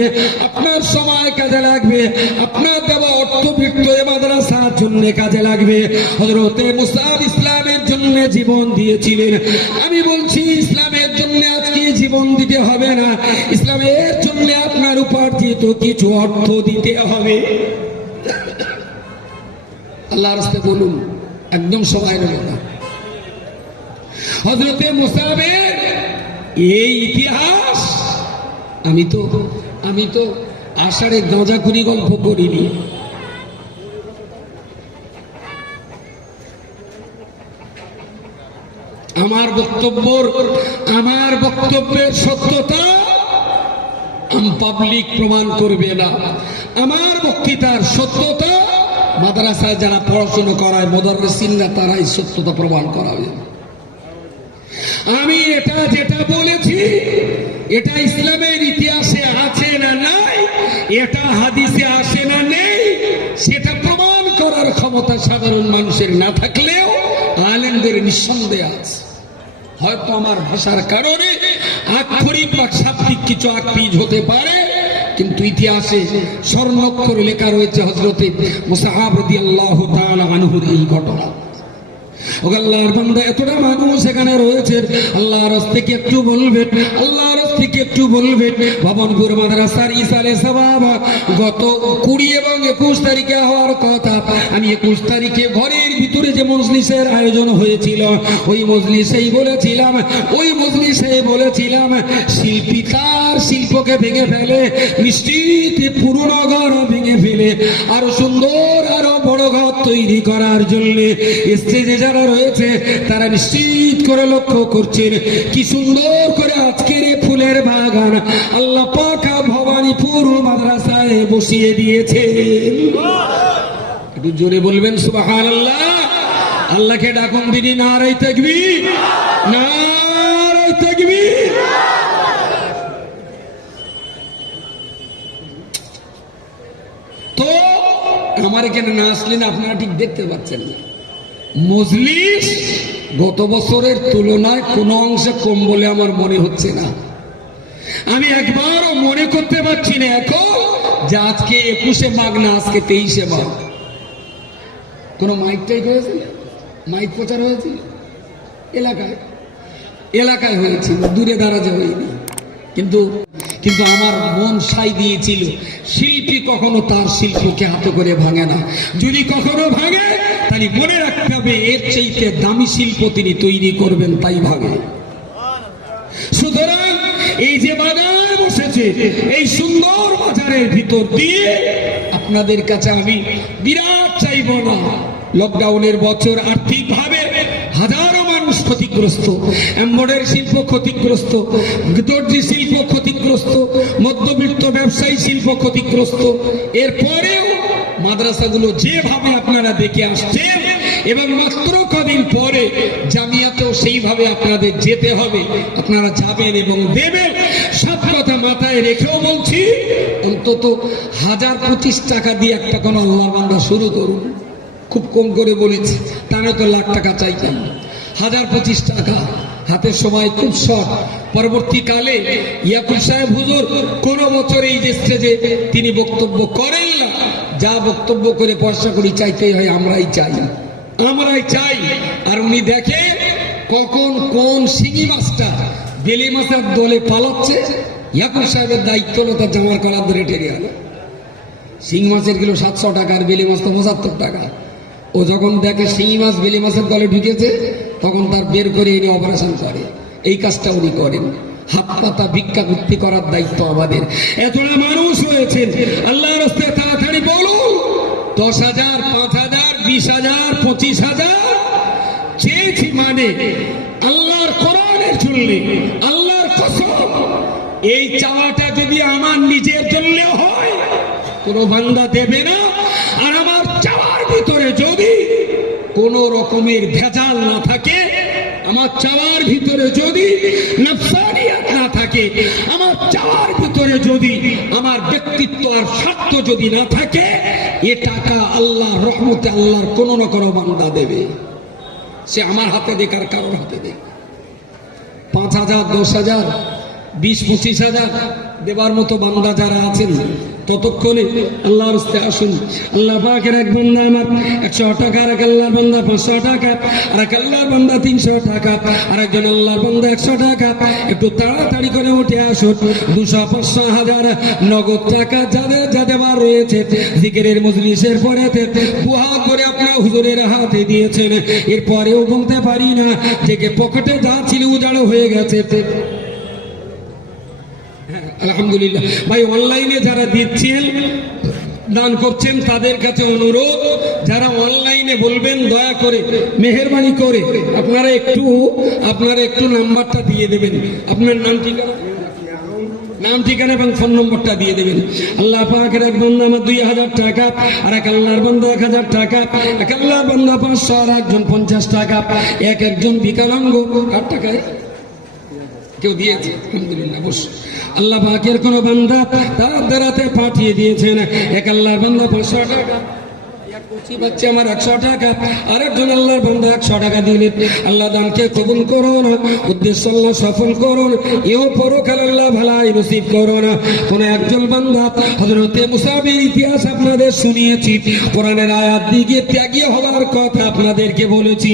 আপনার সময় কাজে লাগবে, আপনার দেওয়া অর্থবৃত্ত মাদ্রাসার জন্য কাজে লাগবে। হযরতে মুসআব ইসলামের জন্য জীবন দিয়েছিলেন। আমি বলছি ইসলামের জন্য আজকে জীবন দিতে হবে না, ইসলামের জন্য আপনার উপার্জিত কিছু অর্থ দিতে হবে। আল্লাহর রাস্তায় বলুন, একদম সবাই না। হযরতে মুসআবের এই ইতিহাস আমি তো আষাঢ়ে গাঁজাখুরি গল্প করিনি। আমার বক্তব্যের সত্যতা পাবলিক প্রমাণ করবে না, আমার বক্তৃতার সত্যতা মাদ্রাসায় যারা পড়াশোনা করায় মুদাররিসিনরা তারাই সত্যতা প্রমাণ করাবে। আমি এটা যেটা বলেছি এটা ইসলামের ইতিহাসে আছে না নাই, এটা হাদিসে আসে না নেই, সেটা প্রমাণ করার ক্ষমতা সাধারণ মানুষের না থাকলেও আলেমদের নিঃসন্দেহ আছে। হয়তো আমার ভাষার কারণে আক্ষরিক বা শাব্দিক কিছু আক্রিজ হতে পারে, কিন্তু ইতিহাসে স্বর্ণাক্ষরে লেখা রয়েছে হযরতে মুসআব রাদিয়াল্লাহু তাআলা আনহুর এই ঘটনা। ও আল্লাহর বান্দা, এতটা মানুষ এখানে রয়েছে, আল্লাহর রাস্তায় কি একটু বলবেন? আল্লাহর থেকে একটু বলবেন ভবনপুর মাদ্রাসার ইসালে সওয়াব গত 20 এবং 21 তারিখে হওয়ার কথা। আমি 21 তারিখে ঘরের ভিতরে যে মজলিসের আয়োজন হয়েছিল ওই মজলিসেই বলেছিলাম শিল্পী তার শিল্পকে ভেঙে ফেলে, নিশ্চিত পুরনো ঘর ভেঙে ফেলে আরো সুন্দর আরো বড় ঘর তৈরি করার জন্য স্টেজে যারা রয়েছে তারা নিশ্চিত করে লক্ষ্য করছেন কি সুন্দর করে আজকের এই ফুলের বাগান আল্লাহ পাক ভবানীপুর মাদ্রাসায় বসিয়ে দিয়েছে। একটু জোরে বলবেন সুবহানাল্লাহ। আল্লাহকে ডাকুন দিদি, নারায়ে তাকবীর, নারায়ে তাকবীর। তো আমার এখানে না আসলেন আপনারা ঠিক দেখতে পাচ্ছেন না, মজলিস গত বছরের তুলনায় কোনো অংশে কম বলে আমার মনে হচ্ছে না। আমি একবারও মনে করতে পারছি না এখন যে আজকে 21শে মাঘ না আজকে 23শে মাঘ। কোন মাইক টাইক হয়েছিল, মাইক প্রচার হয়েছিল এলাকায় হয়েছিল, দূরে দারাজে হয়নি। কিন্তু আমার মন সাই দিয়েছিল শিল্পী কখনো তার শিল্পকে হাতে করে ভাঙে না, যদি কখনো ভাঙে তাহলে মনে রাখতে হবে এর চাইতে দামি শিল্প তিনি তৈরি করবেন, তাই ভাঙে। সুতরাং এই যে বাজার বসেছে এই সুন্দর বাজারের ভিতর দিয়ে আপনাদের কাছে আমি বিরাট চাইব না, লকডাউনের বছর আর্থিকভাবে হাজারো মানুষ ক্ষতিগ্রস্ত, এমব্রয়ডারি শিল্প ক্ষতিগ্রস্ত, দর্জি শিল্প ক্ষতিগ্রস্ত, মধ্যবিত্ত ব্যবসায়ী শিল্প ক্ষতিগ্রস্ত। এরপরেও মাদ্রাসাগুলো যেভাবে আপনারা দেখে আসছেন এবং মাত্র কদিন পরে জামিয়াতেও সেইভাবে আপনাদের যেতে হবে, আপনারা যাবেন এবং দেবেন। সব কথা মাথায় রেখেও বলছি অন্তত 1025 টাকা দিয়ে একটা কোনো আল্লাহর বান্দা শুরু করুন। খুব কম করে বলেছি, তারা তো লাখ টাকা চাইতেন। 1025 টাকা, হাতের সময় খুব শর্ট। পরবর্তীকালে ইয়াকুব সাহেব হুজুর কোন বছর এই যে স্টেজে তিনি বক্তব্য করেন না, যা বক্তব্য করে পয়সা করি চাইতেই হয়, আমরাই চাই। আর উনি দেখে কখন কোন শিঙি মাছটা বেলে মাছের দলে পালাচ্ছে, ইয়াকুব সাহেবের দায়িত্ব হলো তার জামার কলার ধরে টেনে আনো। শিঙি মাছের কিলো 700 টাকা আর বেলে মাছ তো 75 টাকা। ও যখন দেখে শিঙি মাছ বেলে মাছের দলে ঢুকেছে তখন তার বের করে এনে অপারেশন করে। এই কাজটা উনি করেন। হাত পাতা ভিক্ষাবৃত্তি করার দায়িত্ব আমাদের। এতটা মানুষ হয়েছেন, আল্লাহর রাস্তায় তাড়াতাড়ি বলুন 10,000, 5,000, 20,000, 25,000 চেয়েছি, মানে আল্লাহর কোরআনের জন্য, আল্লাহর কসম, এই চাওয়াটা যদি আমার নিজের জন্য হয় কোনো বান্দা দেবে না। আর আমার চাওয়ার ভিতরে যদি কোন রকমের ভেজাল না থাকে, আমার চাওয়ার ভিতরে যদি নফসানিয়াত না থাকে, আমার চাওয়ার ভিতরে যদি আমার ব্যক্তিত্ব আর স্বার্থ যদি না থাকে, এ টাকা আল্লাহর রহমতে আল্লাহর কোনো না কোনো বান্দা দেবে। সে আমার হাতে দেখ আর কারোর হাতে দেখ। 5,000, 10,000, 20-25,000 দেবার মতো বান্দা যারা আছেন ততক্ষণে আল্লাহর রাস্তায় আসুন। আল্লাহ পাকের এক বান্দা আমার 100 টাকা, আর এক আল্লাহর বান্দা 500 টাকা, আর এক আল্লাহর বান্দা 300 টাকা, আর একজন আল্লাহর বান্দা 100 টাকা। একটু তাড়াতাড়ি করে উঠে আসুন। 200, 500, 1000 নগদ টাকা যাদের যা দেবার রয়েছে জিকিরের মজলিসের পরে দুহাত করে আপনারা হুজুরের হাতে দিয়েছেন। এরপরেও বলতে পারি না যে পকেটে যা ছিল উজাড় হয়ে গেছে। আলহামদুলিল্লাহ ভাই, অনলাইনে যারা দিচ্ছেন দান করছেন তাদের কাছে অনুরোধ, যারা অনলাইনে বলবেন দয়া করে মেহেরবানি করে আপনারা একটু নাম্বারটা দিয়ে দেবেন, আপনার নাম ঠিকানা এবং ফোন নম্বরটা দিয়ে দেবেন। আল্লাহ পাকের এক বান্দা আমার 2,000 টাকা, আর এক আল্লাহর বান্দা 1,000 টাকা, এক আল্লাহর বান্দা 500, আর একজন 50 টাকা। একজন বিকলাঙ্গ কার টাকায় কেউ দিয়েছে, আলহামদুলিল্লাহ। অবশ্যই আল্লাহ পাকের কোন বান্দা তার দ্বারাতে পাঠিয়ে দিয়েছেন। এক আল্লাহর বান্দা 500 টাকা, এক কচি বাচ্চা আমার 100 টাকা, আরেকজন আল্লাহর বান্দা 100 টাকা দিলেন। আল্লাহ দানকে কবুল করুন, উদ্দেশ্য আল্লাহ সফল করুন, এও পরকাল আল্লাহ ভালাই নসিব করুন। কোন একজন বান্দা হযরতে মুসাবের ইতিহাস আপনাদের শুনিয়েছি, কোরআনের আয়াত দিকে ত্যাগী হওয়ার কথা আপনাদেরকে বলেছি।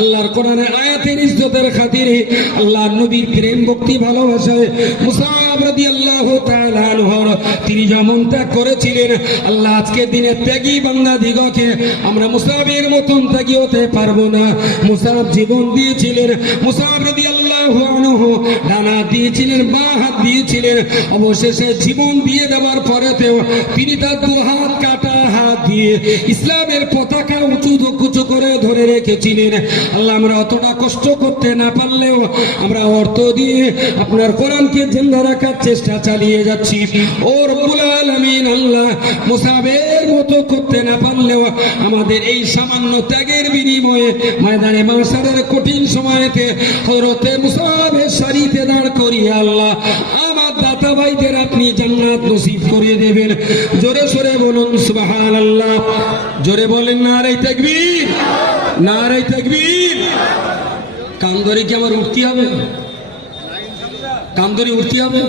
আল্লাহর কোরআনের আয়াতের ইজ্জতের খাতিরে আল্লাহর নবীর প্রেম ভক্তি ভালোবাসায় মুসাব রাদিয়াল্লাহু তাআলা আনহু তিনি যেমন ত্যাগ করেছিলেন, আল্লাহ আজকে দিনে ত্যাগী বান্দা দিগকে আমরা মুসাবের মতন ত্যাগী হতে পারবো না। মুসাব জীবন দিয়েছিলেন, মুসাব রাদিয়াল্লাহু আনহু ডান হাত দিয়েছিলেন, বাঁ হাত দিয়েছিলেন, অবশেষে জীবন দিয়ে দেওয়ার পরেতেও তিনি তার 2 হাত কাটা হাত দিয়ে ইসলামের পতাকা উঁচু কুচু করে ধরে রেখেছিলেন। আল্লাহ আমরা অতটা কষ্ট করতে না পারলেও আমরা অর্থ দিয়ে আপনার কোরআনকে জিন্দা রাখার চেষ্টা চালিয়ে যাচ্ছি। ও রব্বুল আলামিন, আল্লাহ মুসাবের মতো করতে না পারলেও আমাদের এই সামান্য ত্যাগের বিনিময়ে ময়দানে মাশারের কঠিন সময়তে হযরতে মুসাবের সারিতে দাঁড় করিয়ে আল্লাহ আমার দাতা ভাইদের আপনি জান্নাত নসিব করে দেবেন। জোরে সোরে বলুন সুবহানাল্লাহ, জোরে বলেন নারে তাকবীর, নারে তাকবীর। কামদরি কি আমার উঠতে হবে? কামদরি উঠতে হবে?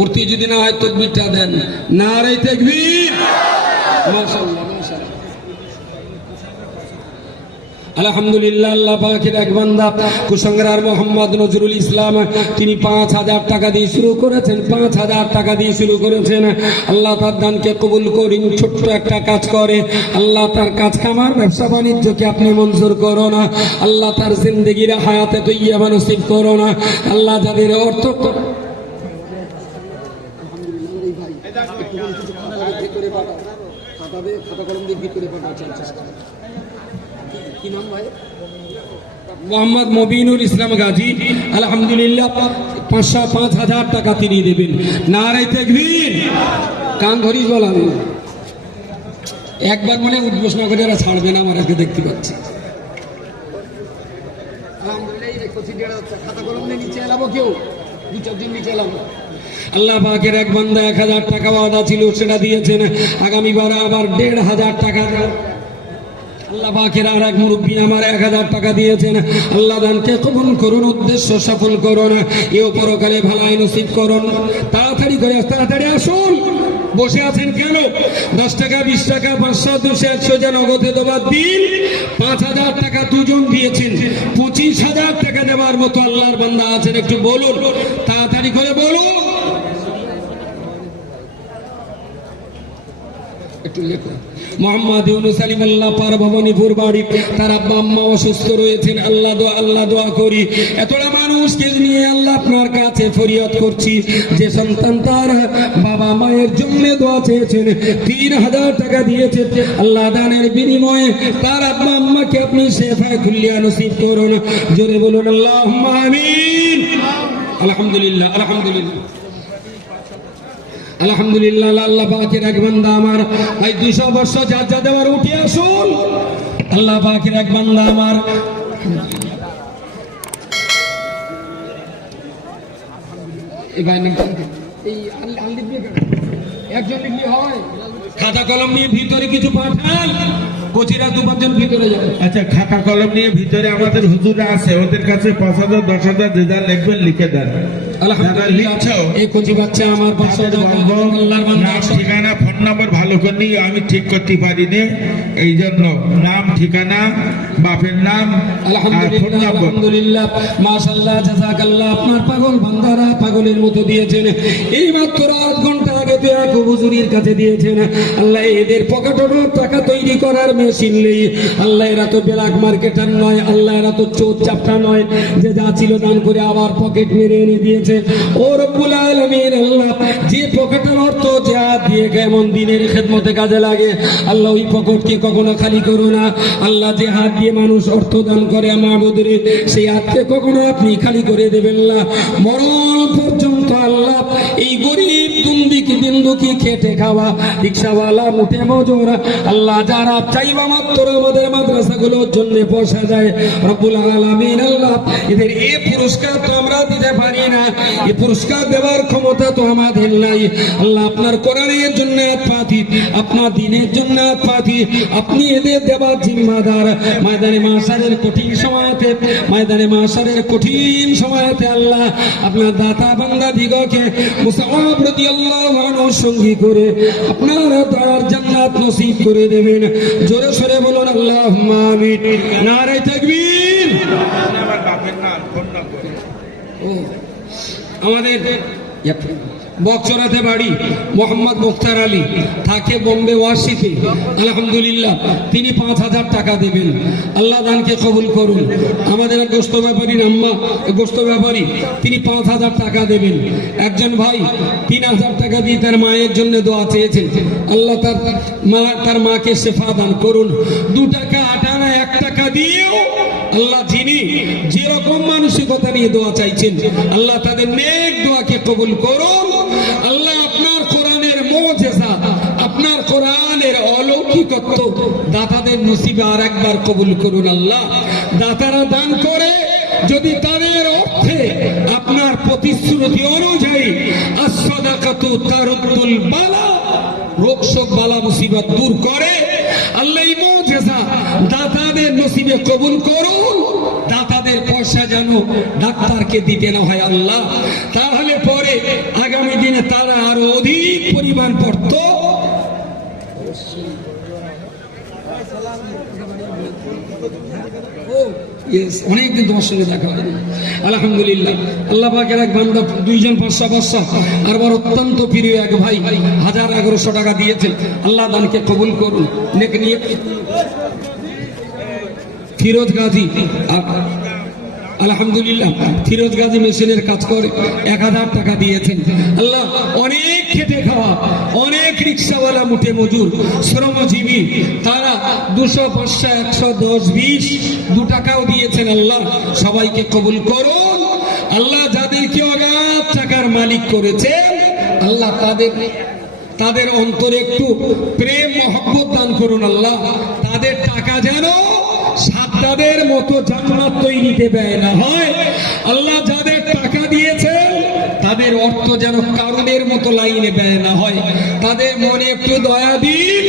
উঠতে যদি না হয় তাকবীরটা দেন, নারে তাকবীর। মাশাআল্লাহ, মাশাআল্লাহ। আলহামদুলিল্লাহ, আল্লাহ পাকের এক বান্দা কুসংগ্রার মোহাম্মদ নজরুল ইসলাম, তিনি 5,000 টাকা দিয়ে শুরু করেছেন, 5,000 টাকা দিয়ে শুরু করেছেন। আল্লাহ তার দানকে কবুল করুন। ছোট্ট একটা কাজ করে আল্লাহ তার কাজ কামার ব্যবসা বাণিজ্যকে আপনি মঞ্জুর করো না। আল্লাহ তার জিন্দেগির হায়াতে তৈয়বা নসিব করো না। আল্লাহ যাদের অর্থ মোহাম্মদ মবিনুল ইসলাম গাজী, আলহামদুলিল্লাহ 5,000 টাকা তিনি দেবেন। নারে তাকবীর। কান ধরি বলাম একবার মনে উদ্বোস না করে এরা ছাড়বে না, আমার আজকে দেখতে পাচ্ছি। আল্লাহ পাকের এক বান্দা 1,000 টাকা ওয়াদা ছিল, সেটা দিয়েছেন। আগামীবার আবার 1,500 টাকা। আল্লাহ পাকের আর এক মুরব্বী আমার 1,000 টাকা দিয়েছেন। আল্লাহ দানকে কবুল করুন, উদ্দেশ্য সফল করুন, এও পরকালে ভালাই নসিব করুন। তাড়াতাড়ি করে তাড়াতাড়ি আসুন। বসে আছেন কেন? 10 টাকা, 20 টাকা, 500, 200, 100 জন নগদে দেওয়ার দিন 5,000 টাকা দুজন দিয়েছেন। 25,000 টাকা দেওয়ার মতো আল্লাহর বান্দা আছেন, একটু বলুন, তাড়াতাড়ি করে বলুন। একটু লেখো। মোহাম্মদ ইউনুস আলিমাল্লাহ পার ভবানীপুর বাড়ি, তার আব্বা আম্মা অসুস্থ রয়েছেন। আল্লাহ দোয়া করি এতটা মানুষকে নিয়ে আল্লাহ আপনার কাছে ফরিয়াদ করছি, যে সন্তান তার বাবা মায়ের জন্য দোয়া চেয়েছেন, 3,000 টাকা দিয়েছেন। আল্লাহ দানের বিনিময়ে তার আব্বা আম্মাকে আপনি শেফায়ে কুল্লিয়া নসিব করুন। জোরে বলুন আল্লাহুম্মা আমিন। আলহামদুলিল্লাহ, আলহামদুলিল্লাহ, আলহামদুলিল্লাহ। আল্লাহ পাকের এক বান্দা আমার ভাই 200 বর্ষ যা দেওয়ার উঠে আসুন। আল্লাহ পাকের এক বান্দা আমার একজন লিখলে হয়, খাতা কলম নিয়ে ভিতরে কিছু পাঠান, কোচিরা 2-5 জন ভিতরে যাবে। আচ্ছা, খাতা কলম নিয়ে ভিতরে আমাদের হুজুরা আছে, ওদের কাছে 5,000, 10,000 যে যা লিখবেন লিখে দেন। এই কচি বাচ্চা আমার ঠিকানা ফোন নাম্বার ভালো করে আমি ঠিক করতে পারিনি, এই জন্য নাম ঠিকানা বাপের নাম আলহামদুলিল্লাহ মাশাআল্লাহ জাযাকাল্লাহ। আপনার পাগল বান্দারা পাগলের মতো দিয়েছেন। এই মাত্র 8 ঘন্টা আগে তো এক হুজুরের কাছে দিয়েছেন। আল্লাহ এদের পকেটের টাকা তৈরি করার মেশিন নেই। আল্লাহ এরা তো ব্ল্যাক মার্কেটার নয়, আল্লাহ এরা তো চোর চাপটা নয় যে যা ছিল দান করে আবার পকেট মেরে এনে দিয়েছে। ও রব্বুল আলামিন, আল্লাহ যে পকেটের অর্থ যা দিয়ে কেমন দিনের খেদমতে কাজে লাগে, আল্লাহ ওই পকেটকে কখনো খালি করো না। আল্লাহ যে হাত দিয়ে মানুষ অর্থ দান করে মাহবুদরে, সেই হাতকে কখনো আপনি খালি করে দেবেন না। মরণ পর্যন্ত আল্লাহ এই গরিব দুন্দুকি খেটে খাওয়া রিক্সাওয়ালা মুঠে মজুর আল্লাহ যারা চাইবা মাত্র আমাদের মাদ্রাসাগুলোর জন্য পয়সা যায় রব্বুল আলামিন আল্লাহ এদের এই পুরস্কার তো আমরা দিতে পারি না, এই পুরস্কার দেওয়ার ক্ষমতা তো আমাদের নাই। আল্লাহ আপনার কোরআনের জন্য পাতি, আপনার দিনের জন্য পাতি, আপনি এদের দেওয়ার জিম্মাদার। ময়দানে মাশারের কঠিন সময়তে, ময়দানে মাশারের কঠিন সময়তে আল্লাহ আপনার দাতা বান্দা দিগকে মুসআব রাদিয়াল্লাহু আনহু সঙ্গী করে আপনার দয়ার জান্নাত নসিব করে দেবেন। জোরে সরে বলুন আল্লাহুম্মা আমিন। নারে তাকবীর। আমার বাপের নাম ফোন না করে আমাদের বকচরাতে বাড়ি মোহাম্মদ মুখতার আলী, থাকে বোম্বে ওয়াশিতে। আলহামদুলিল্লাহ তিনি 5,000 টাকা দেবেন। আল্লাহ দানকে কবুল করুন। আমাদের এক গোস্ত ব্যাপারী আম্মা, গোস্ত ব্যাপারী, তিনি 5,000 টাকা দেবেন। একজন ভাই 3,000 টাকা দিয়ে তার মায়ের জন্য দোয়া চেয়েছেন। আল্লাহ তার মাকে শেফা দান করুন। 2 টাকা 8 আনা 1 টাকা দিয়েও আল্লাহ যিনি যেরকম মানসিকতা নিয়ে দোয়া চাইছেন আল্লাহ তাদের নেক দোয়াকে কবুল করুন। আল্লাহ আপনার কোরআনের মুজিজা, আপনার কোরআনের অলৌকিকত্ব দাতাদের নসিবে আর একবার কবুল করুন। আল্লাহ দাতারা দান করে যদি তাদের অর্থে আপনার প্রতিশ্রুতি অনুযায়ী as-সাদাকাতু তারুদ্দুল বালা, রোগ শোক বালা মুসিবত দূর করে, আল্লাহ এই মুজিজা দাতাদের নসিবে কবুল করুন। দাতাদের পয়সা যেন ডাক্তারকে দিতে না হয় আল্লাহ, তাহলে পরে আগামী দিনে তারা আরো অধিক পরিমাণ পড়ত। অনেকদিন তোমার সঙ্গে দেখা হয়নি। আলহামদুলিল্লাহ আল্লাহ পাকের এক বান্দা 2 জন 500 বর্ষ আর বড় অত্যন্ত প্রিয় এক ভাই 1,1100 টাকা দিয়েছেন। আল্লাহ দানকে কবুল করুন। নেক নিয়ে ফিরোজ গাজী, আলহামদুলিল্লাহ ফিরোজ গাজী মেশিনের কাজ করে 1,000 টাকা দিয়েছেন। আল্লাহ অনেক খেটে খাওয়া, অনেক রিক্সাওয়ালা মুঠে মজুর শ্রমজীবী, তারা 200 500 110 20 2 টাকাও দিয়েছেন। আল্লাহ সবাইকে কবুল করুন। আল্লাহ যাদেরকে অগাধ টাকার মালিক করেছেন আল্লাহ তাদের অন্তরে একটু প্রেম মহব্বত দান করুন। আল্লাহ তাদের টাকা যেন সাদ্দাদের মতো জান্নাত তৈরিতে ব্যয় না হয়। আল্লাহ যাদের টাকা দিয়েছেন তাদের অর্থ যেন কারণের মতো লাইনে ব্যয় না হয়। তাদের মনে একটু দয়া দিন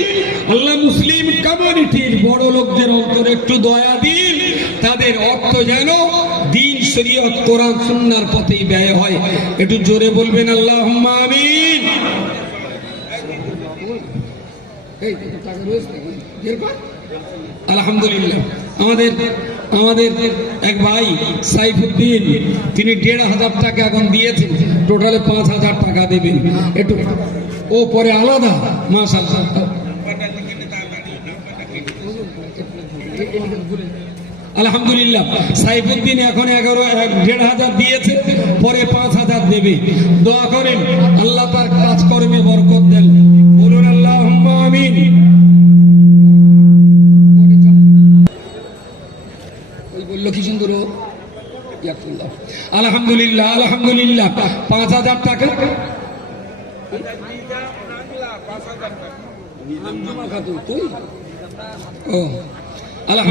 আল্লাহ। মুসলিম কমিউনিটির বড় লোকদের অন্তরে একটু দয়া দিন। তাদের অর্থ যেন দিন শরীয়ত কোরআন সুন্নাহর পথেই ব্যয় হয়। একটু জোরে বলবেন আল্লাহুম্মা আমিন। আলহামদুলিল্লাহ আমাদের এক ভাই সাইফুদ্দিন, তিনি 1,500 টাকা এখন দিয়েছেন, টোটালে 5,000 টাকা দেবেন। একটু ও পরে আলাদা মাশাআল্লাহ। আলহামদুলিল্লাহ সাইফুদ্দিন এখন 1,500 দিয়েছে, পরে 5,000 দেবে। দোয়া করেন আল্লাহ তার কাজকর্মে বরকত দেন। বলুন আল্লাহুম্মা আমিন। বললো কি সুন্দর। আলহামদুলিল্লাহ আলহামদুলিল্লাহ 5,000 টাকা।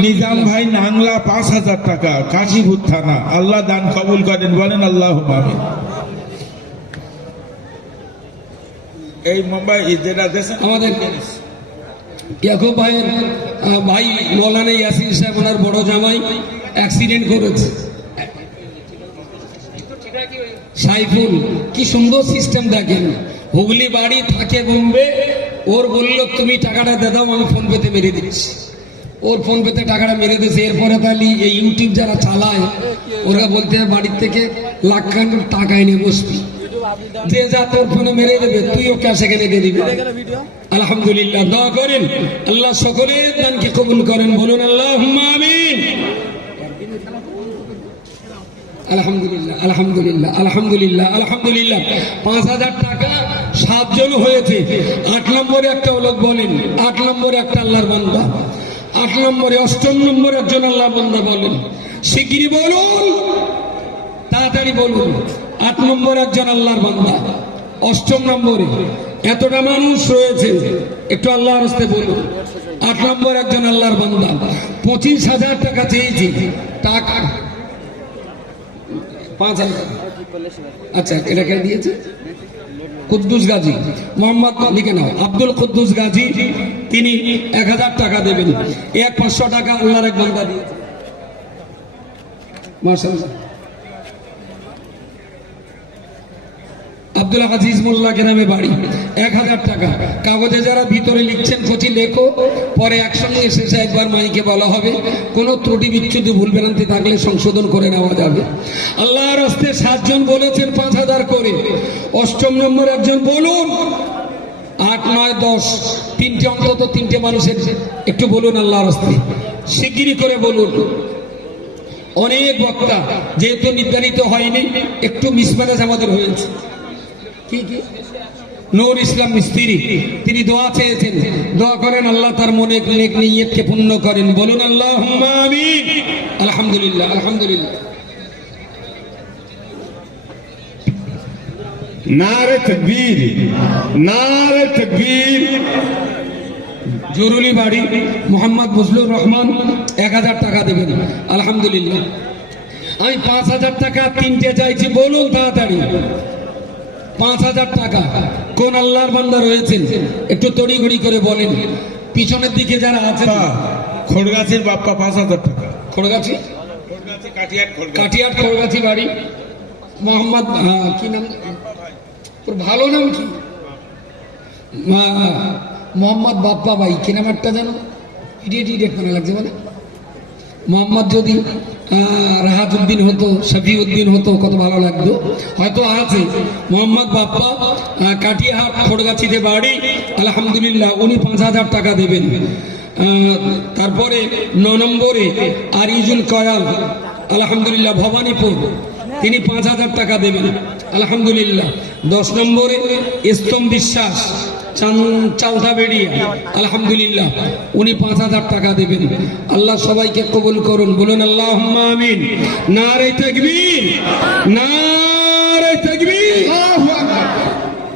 নিজাম ভাই নাংলা 5,000 টাকা, কাশীপুর থানা। আল্লাহ দান কবুল করেন, বলেন আল্লাহুম্মা আমিন। এই মুম্বাই যেটা দেশে আমাদের ইয়াকুব ভাইয়ের ভাই মৌলানা ইয়াসির সাহেব, ওনার বড় জামাই অ্যাক্সিডেন্ট করেছে। সাইফুল, কি সুন্দর সিস্টেম দেখেন। হুগলি বাড়ি, থাকে বোম্বে। ওর বলল তুমি টাকাটা দিয়ে দাও, আমি ফোন পেতে মেরে দিচ্ছি। ওর ফোন পেতে টাকাটা মেরে দিয়েছে। এরপরে তাহলে এই ইউটিউব যারা চালায় ওরা বলতে বাড়ির থেকে লাখ টাকা এনে বসবি, যে যা তোর ফোনে মেরে দেবে, তুইও ক্যাশ এখানে দিয়ে দিবি। আলহামদুলিল্লাহ দোয়া করেন আল্লাহ সকলের দানকে কবুল করেন। বলুন আল্লাহুম্মা আমিন। আলহামদুলিল্লাহ আলহামদুলিল্লাহ আলহামদুলিল্লাহ আলহামদুলিল্লাহ 5,000 টাকা 7 জন হয়েছে। 8 নম্বরে একটা লোক বলেন, 8 নম্বরে একটা আল্লাহর বান্দা, 8 নম্বরে 8ম নম্বরে একজন আল্লাহর বান্দা বলেন। শিগগিরই বলুন, তাড়াতাড়ি বলুন। 8 নম্বরে একজন আল্লাহর বান্দা, অষ্টম নম্বরে এতটা মানুষ রয়েছে, একটু আল্লাহর রাস্তে বলুন। 8 নম্বর একজন আল্লাহর বান্দা 25,000 টাকা চেয়েছি, টাকা 5,000 টাকা। আচ্ছা, এটা কে দিয়েছে? কুদ্দুস গাজী মোহাম্মদ, লিখে নাও, আব্দুল কুদ্দুস গাজী, তিনি 1,000 টাকা দেবেন। 500 টাকা আল্লাহর এক বান্দা দিয়েছে, মাশাআল্লাহ। আব্দুল আজিজ মোল্লা গ্রামে বাড়ি, 1,000 টাকা। কাগজে যারা ভিতরে লিখছেন কচি লেখো, পরে একসঙ্গে শেষে একবার মাইকে বলা হবে, কোনো ত্রুটি বিচ্যুতি ভুল ভ্রান্তি থাকলে সংশোধন করে নেওয়া যাবে। আল্লাহর রাস্তে 7 জন বলেছেন 5,000 করে। অষ্টম নম্বর একজন বলুন, 8, 9, 10, 3টে, অন্তত 3টে মানুষের একটু বলুন আল্লাহর রাস্তে, শিগগিরই করে বলুন। অনেক বক্তা, যেহেতু নির্ধারিত হয়নি, একটু মিসম্যানেজ আমাদের হয়েছে। কি নূর ইসলাম মিস্ত্রি, তিনি দোয়া চেয়েছেন, দোয়া করেন আল্লাহ তার মনে নেক নিয়তকে পূর্ণ করেন, বলুন আল্লাহুম্মা আমিন। আলহামদুলিল্লাহ, আলহামদুলিল্লাহ। নারে তাকবীর, নারে তাকবীর। জরুরি বাড়ি মোহাম্মদ ফজলুর রহমান 1,000 টাকা দেবেন, আলহামদুলিল্লাহ। আমি 5,000 টাকা 3টে চাইছি, বলুন তাড়াতাড়ি। 5,000 টাকা কোন আল্লাহর বান্দা রয়েছেন একটু তড়িঘড়ি করে বলেন। পিছনের দিকে যারা আছেন, খড়গাছির বাপ্পা 5,000 টাকা। খড়গাছি, কাটিয়াট খড়গাছি বাড়ি, মোহাম্মদ, কি নাম তোর, ভালো নাম কি? মোহাম্মদ বাপ্পা ভাই, কি নাম একটা জানো, ইডিয়েট মনে লাগছে, মানে মোহাম্মদ যদি রাহাতুদ্দিন হতো, শফিউদ্দিন হতো, কত ভালো লাগতো। হয়তো আছে মোহাম্মদ বাপ্পা, কাটিয়াহাট খড়গাছিতে বাড়ি, আলহামদুলিল্লাহ, উনি 5,000 টাকা দেবেন। তারপরে 9 নম্বরে আরিজুল কয়াল, আলহামদুলিল্লাহ, ভবানীপুর, তিনি 5,000 টাকা দেবেন, আলহামদুলিল্লাহ। 10 নম্বরে ইস্তম বিশ্বাস, চালতা বেড়িয়া, আলহামদুলিল্লাহ, উনি 5,000 টাকা দেবেন। আল্লাহ সবাইকে কবুল করুন, বলুন আল্লাহুম্মা আমিন। নারে তাকবীর, নারে তাকবীর,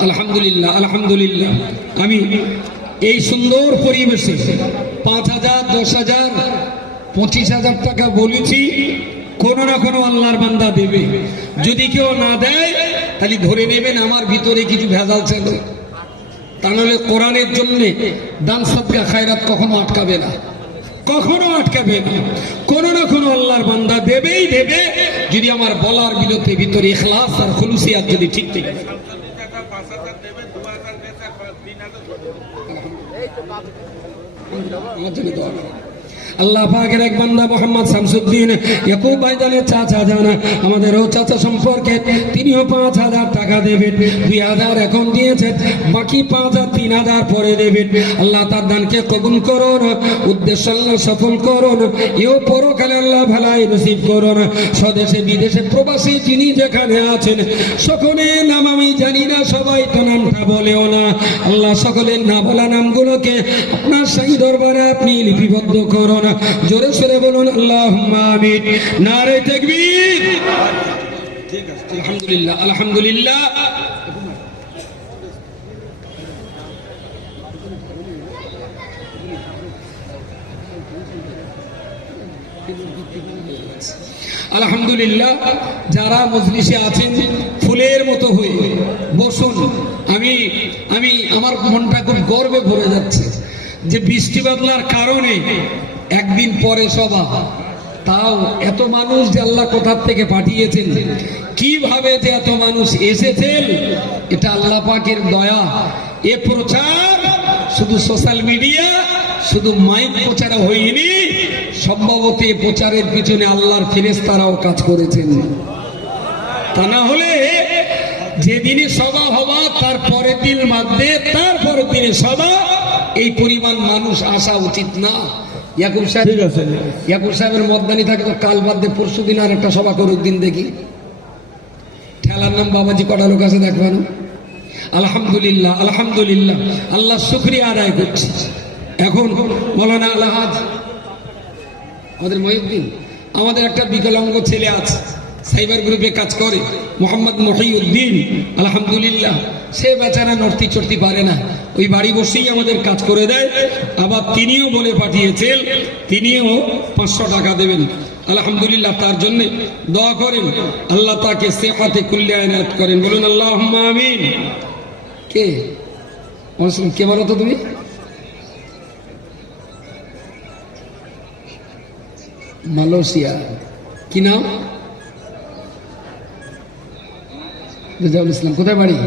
আলহামদুলিল্লাহ, আলহামদুলিল্লাহ। আমি এই সুন্দর পরিবেশে 5,000, 10,000, 25,000 টাকা বলেছি, কোনো না কোনো আল্লাহর বান্দা দেবে। যদি কেউ না দেয় তাহলে ধরে নেবেন আমার ভিতরে কিছু ভেজাল ছিল, তা নাহলে কোরআনের জন্য দান সদকা খায়রাত কখনো আটকাবে না, কখনো আটকাবে না। কোনো না কোনো আল্লাহর বান্দা দেবেই দেবে, যদি আমার বলার বিলতে ভিতরে ইখলাস আর খুলুসিয়াত যদি ঠিক থাকে। আমার জন্য দোয়া করুন। আল্লাহ পাকের এক বান্দা মোহাম্মদ শামসুদ্দিন ইয়াকুব ভাইজানের চাচা জানা, আমাদেরও চাচা সম্পর্কে, তিনিও 5,000 টাকা দেবেন। 2,000 এখন দিয়েছেন, বাকি 5,000 3,000 পরে দেবেন। আল্লাহ তার দানকে কবুল করুন, উদ্দেশ্য আল্লাহ সফল করুন, এও পরকালে আল্লাহ ভালাই নসিব করুন। স্বদেশে বিদেশে প্রবাসী যিনি যেখানে আছেন, সকলের নাম আমি জানি না, সবাই তো নামটা বলেও না। আল্লাহ সকলের না বলা নামগুলোকে আপনার শাহী দরবারে আপনি লিপিবদ্ধ করুন। জোরে সরে বলুন আল্লাহুম্মা আমিন। নারে তাকবীর, আলহামদুলিল্লাহ, আলহামদুলিল্লাহ। আলহামদুলিল্লাহ, যারা মজলিসে আছেন ফুলের মতো হয়ে বসুন। আমি আমার মনটা খুব গর্বে ভরে যাচ্ছে যে বৃষ্টি বাদলার কারণে একদিন পরে সভা, তাও এত মানুষ যে আল্লাহ কোথার থেকে পাঠিয়েছেন, কিভাবে যে এত মানুষ এসেছেন, এটা আল্লাহ পাকের দয়া। এ প্রচার শুধু সোশ্যাল মিডিয়া, শুধু মাইক প্রচার হয়নি, সম্ভবত এ প্রচারের পিছনে আল্লাহর ফেরেশতারাও কাজ করেছেন। তা না হলে যেদিনে সভা হবা তার পরের দিন মধ্যে, তারপরের দিনে সভা, এই পরিমাণ মানুষ আসা উচিত না। ইয়াকুব সাহেব, ঠিক আছে, ইয়াকুব সাহেবের মতদানি থাকে তো কাল বাদ দিয়ে পরশু দিন আর একটা সভা করুক দিন, দেখি ঠেলার নাম বাবাজি কটা লোক আছে দেখবানো। আলহামদুলিল্লাহ, আলহামদুলিল্লাহ, আল্লাহ শুকরিয়া আদায় করছি। এখন মৌলানা আলহাজ আমাদের মহিউদ্দিন, আমাদের একটা বিকলাঙ্গ ছেলে আছে, সাইবার গ্রুপে কাজ করে মোহাম্মদ মহিউদ্দিন, আলহামদুলিল্লাহ। সে বেচারা নড়তি চড়তি পারে না, ওই বাড়ি বসেই আমাদের কাজ করে দেয়। আবার তিনিও বলে পাঠিয়েছেন তিনিও 500 টাকা দেবেন, আলহামদুলিল্লাহ। তার জন্য দোয়া করেন, আল্লাহ তাকে সেফাতে কুল্লে আয়নাত করেন, বলুন আল্লাহুম্মা আমিন। কে কে বলো তো তুমি? মালয়েশিয়া, কি নাম? রেজাউল ইসলাম। কোথায় বাড়ি?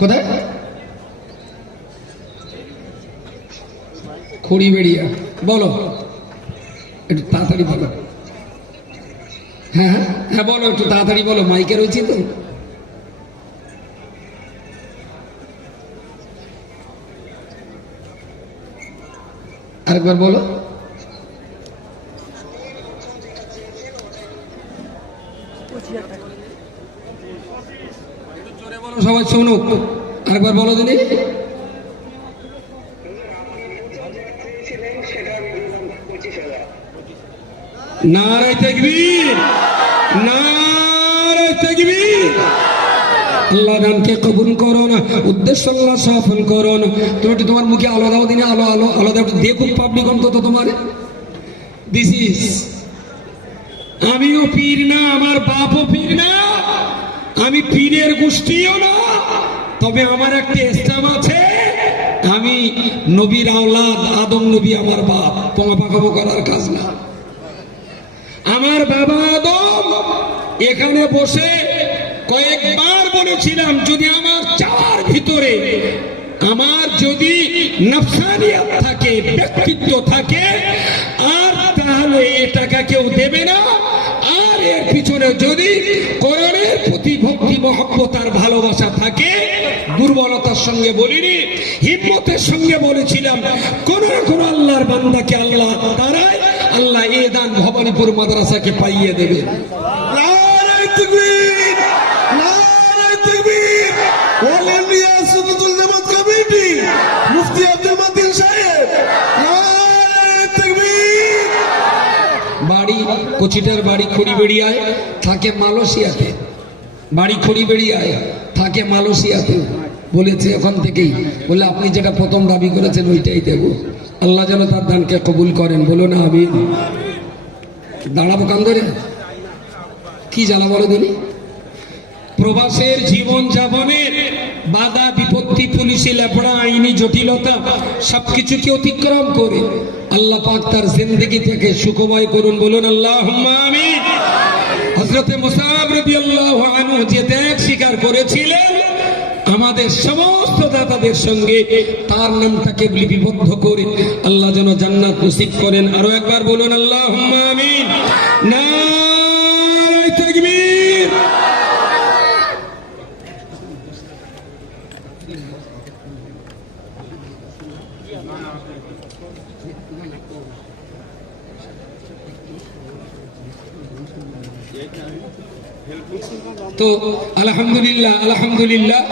কোথায়? খড়িবেড়িয়া। বলো একটু তাড়াতাড়ি বলো। হ্যাঁ হ্যাঁ বলো, একটু তাড়াতাড়ি বলো, মাইকে রয়েছে তো। আরেকবার বলো। সবাই শুনুক, আরেকবার বলো দিদি। নারে তাকবীর, নারে তাকবীর। আল্লাহ দানকে কবুল করো না, উদ্দেশ্য আল্লাহ সফল করো না। তুমি একটু তোমার মুখে আলো দাও দিনে, আলো আলো আলো দাও, দেখুক পাবলিক অন্তত তোমার। দিস ইজ, আমিও পীর না, আমার বাপও পীর না, আমি পীরের গোষ্ঠীও না, তবে আমার একটা ইসলাম আছে। আমি নবীর আওলাদ, আদম নবী আমার বাপ, পোঙা পাকাবো করার কাজ না। আমার বাবা আদম এখানে বসে কয়েকবার বলেছিলাম, যদি আমার চাওয়ার ভিতরে আমার যদি নফসানিয়াত থাকে, ব্যক্তিত্ব থাকে, আর তাহলে এ টাকা কেউ দেবে না। আর এর পিছনে যদি কোরআনের প্রতি ভক্তি মহব্বত আর ভালোবাসা থাকে, দুর্বলতার সঙ্গে বলিনি, হিম্মতের সঙ্গে বলেছিলাম, কোন না কোন আল্লাহর বান্দাকে আল্লাহ তারাই আল্লাহ এ দান ভবানীপুর মাদ্রাসাকে পাইয়ে দেবে। নারে তাকবীর, নারে তাকবীর। অল ইন্ডিয়া সুন্নাতুল জামাত কমিটি, মুফতি আব্দুল মতিন সাহেব, নারে তাকবীর। বাড়ি কোচিটার বাড়ি খড়িবেড়িয়ায়, থাকে মালয়েশিয়াতে। বাড়ি খড়িবেড়িয়ায়, থাকে মালয়েশিয়াতে। বলেছে ওখান থেকেই, বলে আপনি যেটা প্রথম দাবি করেছেন ওইটাই দেব। আল্লাহ যেন তার দানকে কবুল করেন, বলো না আমিন। দাঁড়াবো কান ধরে, কি জ্বালা বলো দিনি। প্রবাসের জীবন যাপনের বাধা বিপত্তি, পুলিশি লেপড়া, আইনি জটিলতা সবকিছুকে অতিক্রম করে আল্লাহ পাক তার জিন্দেগি থেকে সুখময় করুন, বলুন আল্লাহুম্মা আমিন। হযরতে মুসাব রাদিয়াল্লাহু আনহু যে ত্যাগ স্বীকার করেছিলেন, আমাদের সমস্ত দাতাদের সঙ্গে তার নামটাকে লিপিবদ্ধ করে আল্লাহ যেন জান্নাত নসিব করেন। আরো একবার বলুন আল্লাহুম্মা আমিন। নারে তাকবীর। তো আলহামদুলিল্লাহ, আলহামদুলিল্লাহ।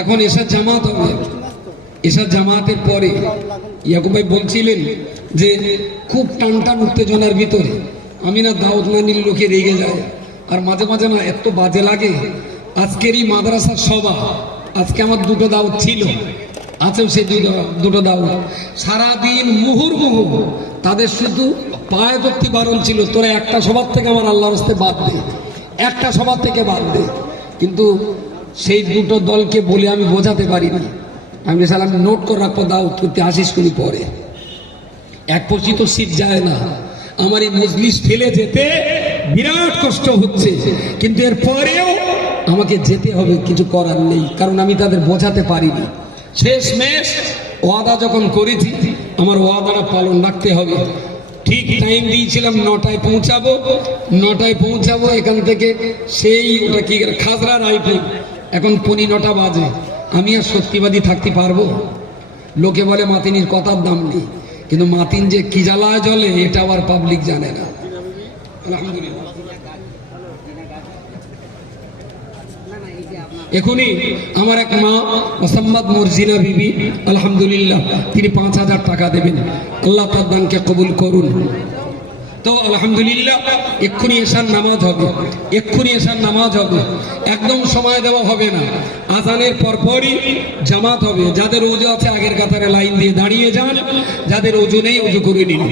এখন এসা জামাত হবে, এসা জামাতের পরে ইয়াকুব ভাই বলছিলেন যে খুব টান টান উত্তেজনার ভিতরে আমি না দাওয়াত না নিলে লোকে রেগে যায়, আর মাঝে মাঝে না এত বাজে লাগে। আজকের এই মাদ্রাসার সভা, আজকে আমার দুটো দাওয়াত ছিল, আছেও সেই দুটো দাওয়াত। সারাদিন মুহুর্মুহু তাদের শুধু পায়ে ধরতে বারণ ছিল, তোরা একটা সভার থেকে আমার আল্লাহর রাস্তায় বাদ দে, একটা সভা থেকে বাদ দে। কিন্তু সেই দুটো দলকে বলে আমি বোঝাতে পারিনি। আমি সালাম নোট করে রাখবো, দাওয়াত করতে আসিস কোনি পরে। এক পঁচিত সিট যায় না, আমার এই মজলিস ফেলে যেতে বিরাট কষ্ট হচ্ছে, কিন্তু এর পরেও আমাকে যেতে হবে, কিছু করার নেই, কারণ আমি তাদের বোঝাতে পারিনি। শেষমেশ ওয়াদা যখন করেছি, আমার ওয়াদাটা পালন রাখতে হবে। ঠিক টাইম দিয়েছিলাম 9টায় পৌঁছাবো, 9টায় পৌঁছাবো এখান থেকে সেই ওটা কি খাজরা রায়পুর, এখন 9:15 বাজে। আমি আর সত্যিবাদী থাকতে পারবো? লোকে বলে মাতিনির কথার দাম নেই, কিন্তু মাতিন যে কি জ্বালা জ্বলে এটা আবার পাবলিক জানে না। আলহামদুলিল্লাহ। এখনই আমার এক মা মোসাম্মদ মর্জিনা বিবি, আলহামদুলিল্লাহ, তিনি 5000 টাকা দেবেন। আল্লাহ তার দানকে কবুল করুন। তো আলহামদুলিল্লাহ এক্ষুনি এশার নামাজ হবে, এক্ষুনি এশার নামাজ হবে, একদম সময় দেওয়া হবে না। আজানের পরপরই জামাত হবে। যাদের ওযু আছে আগের কাতারে লাইন দিয়ে দাঁড়িয়ে যান, যাদের ওযু নেই ওযু করে নিন।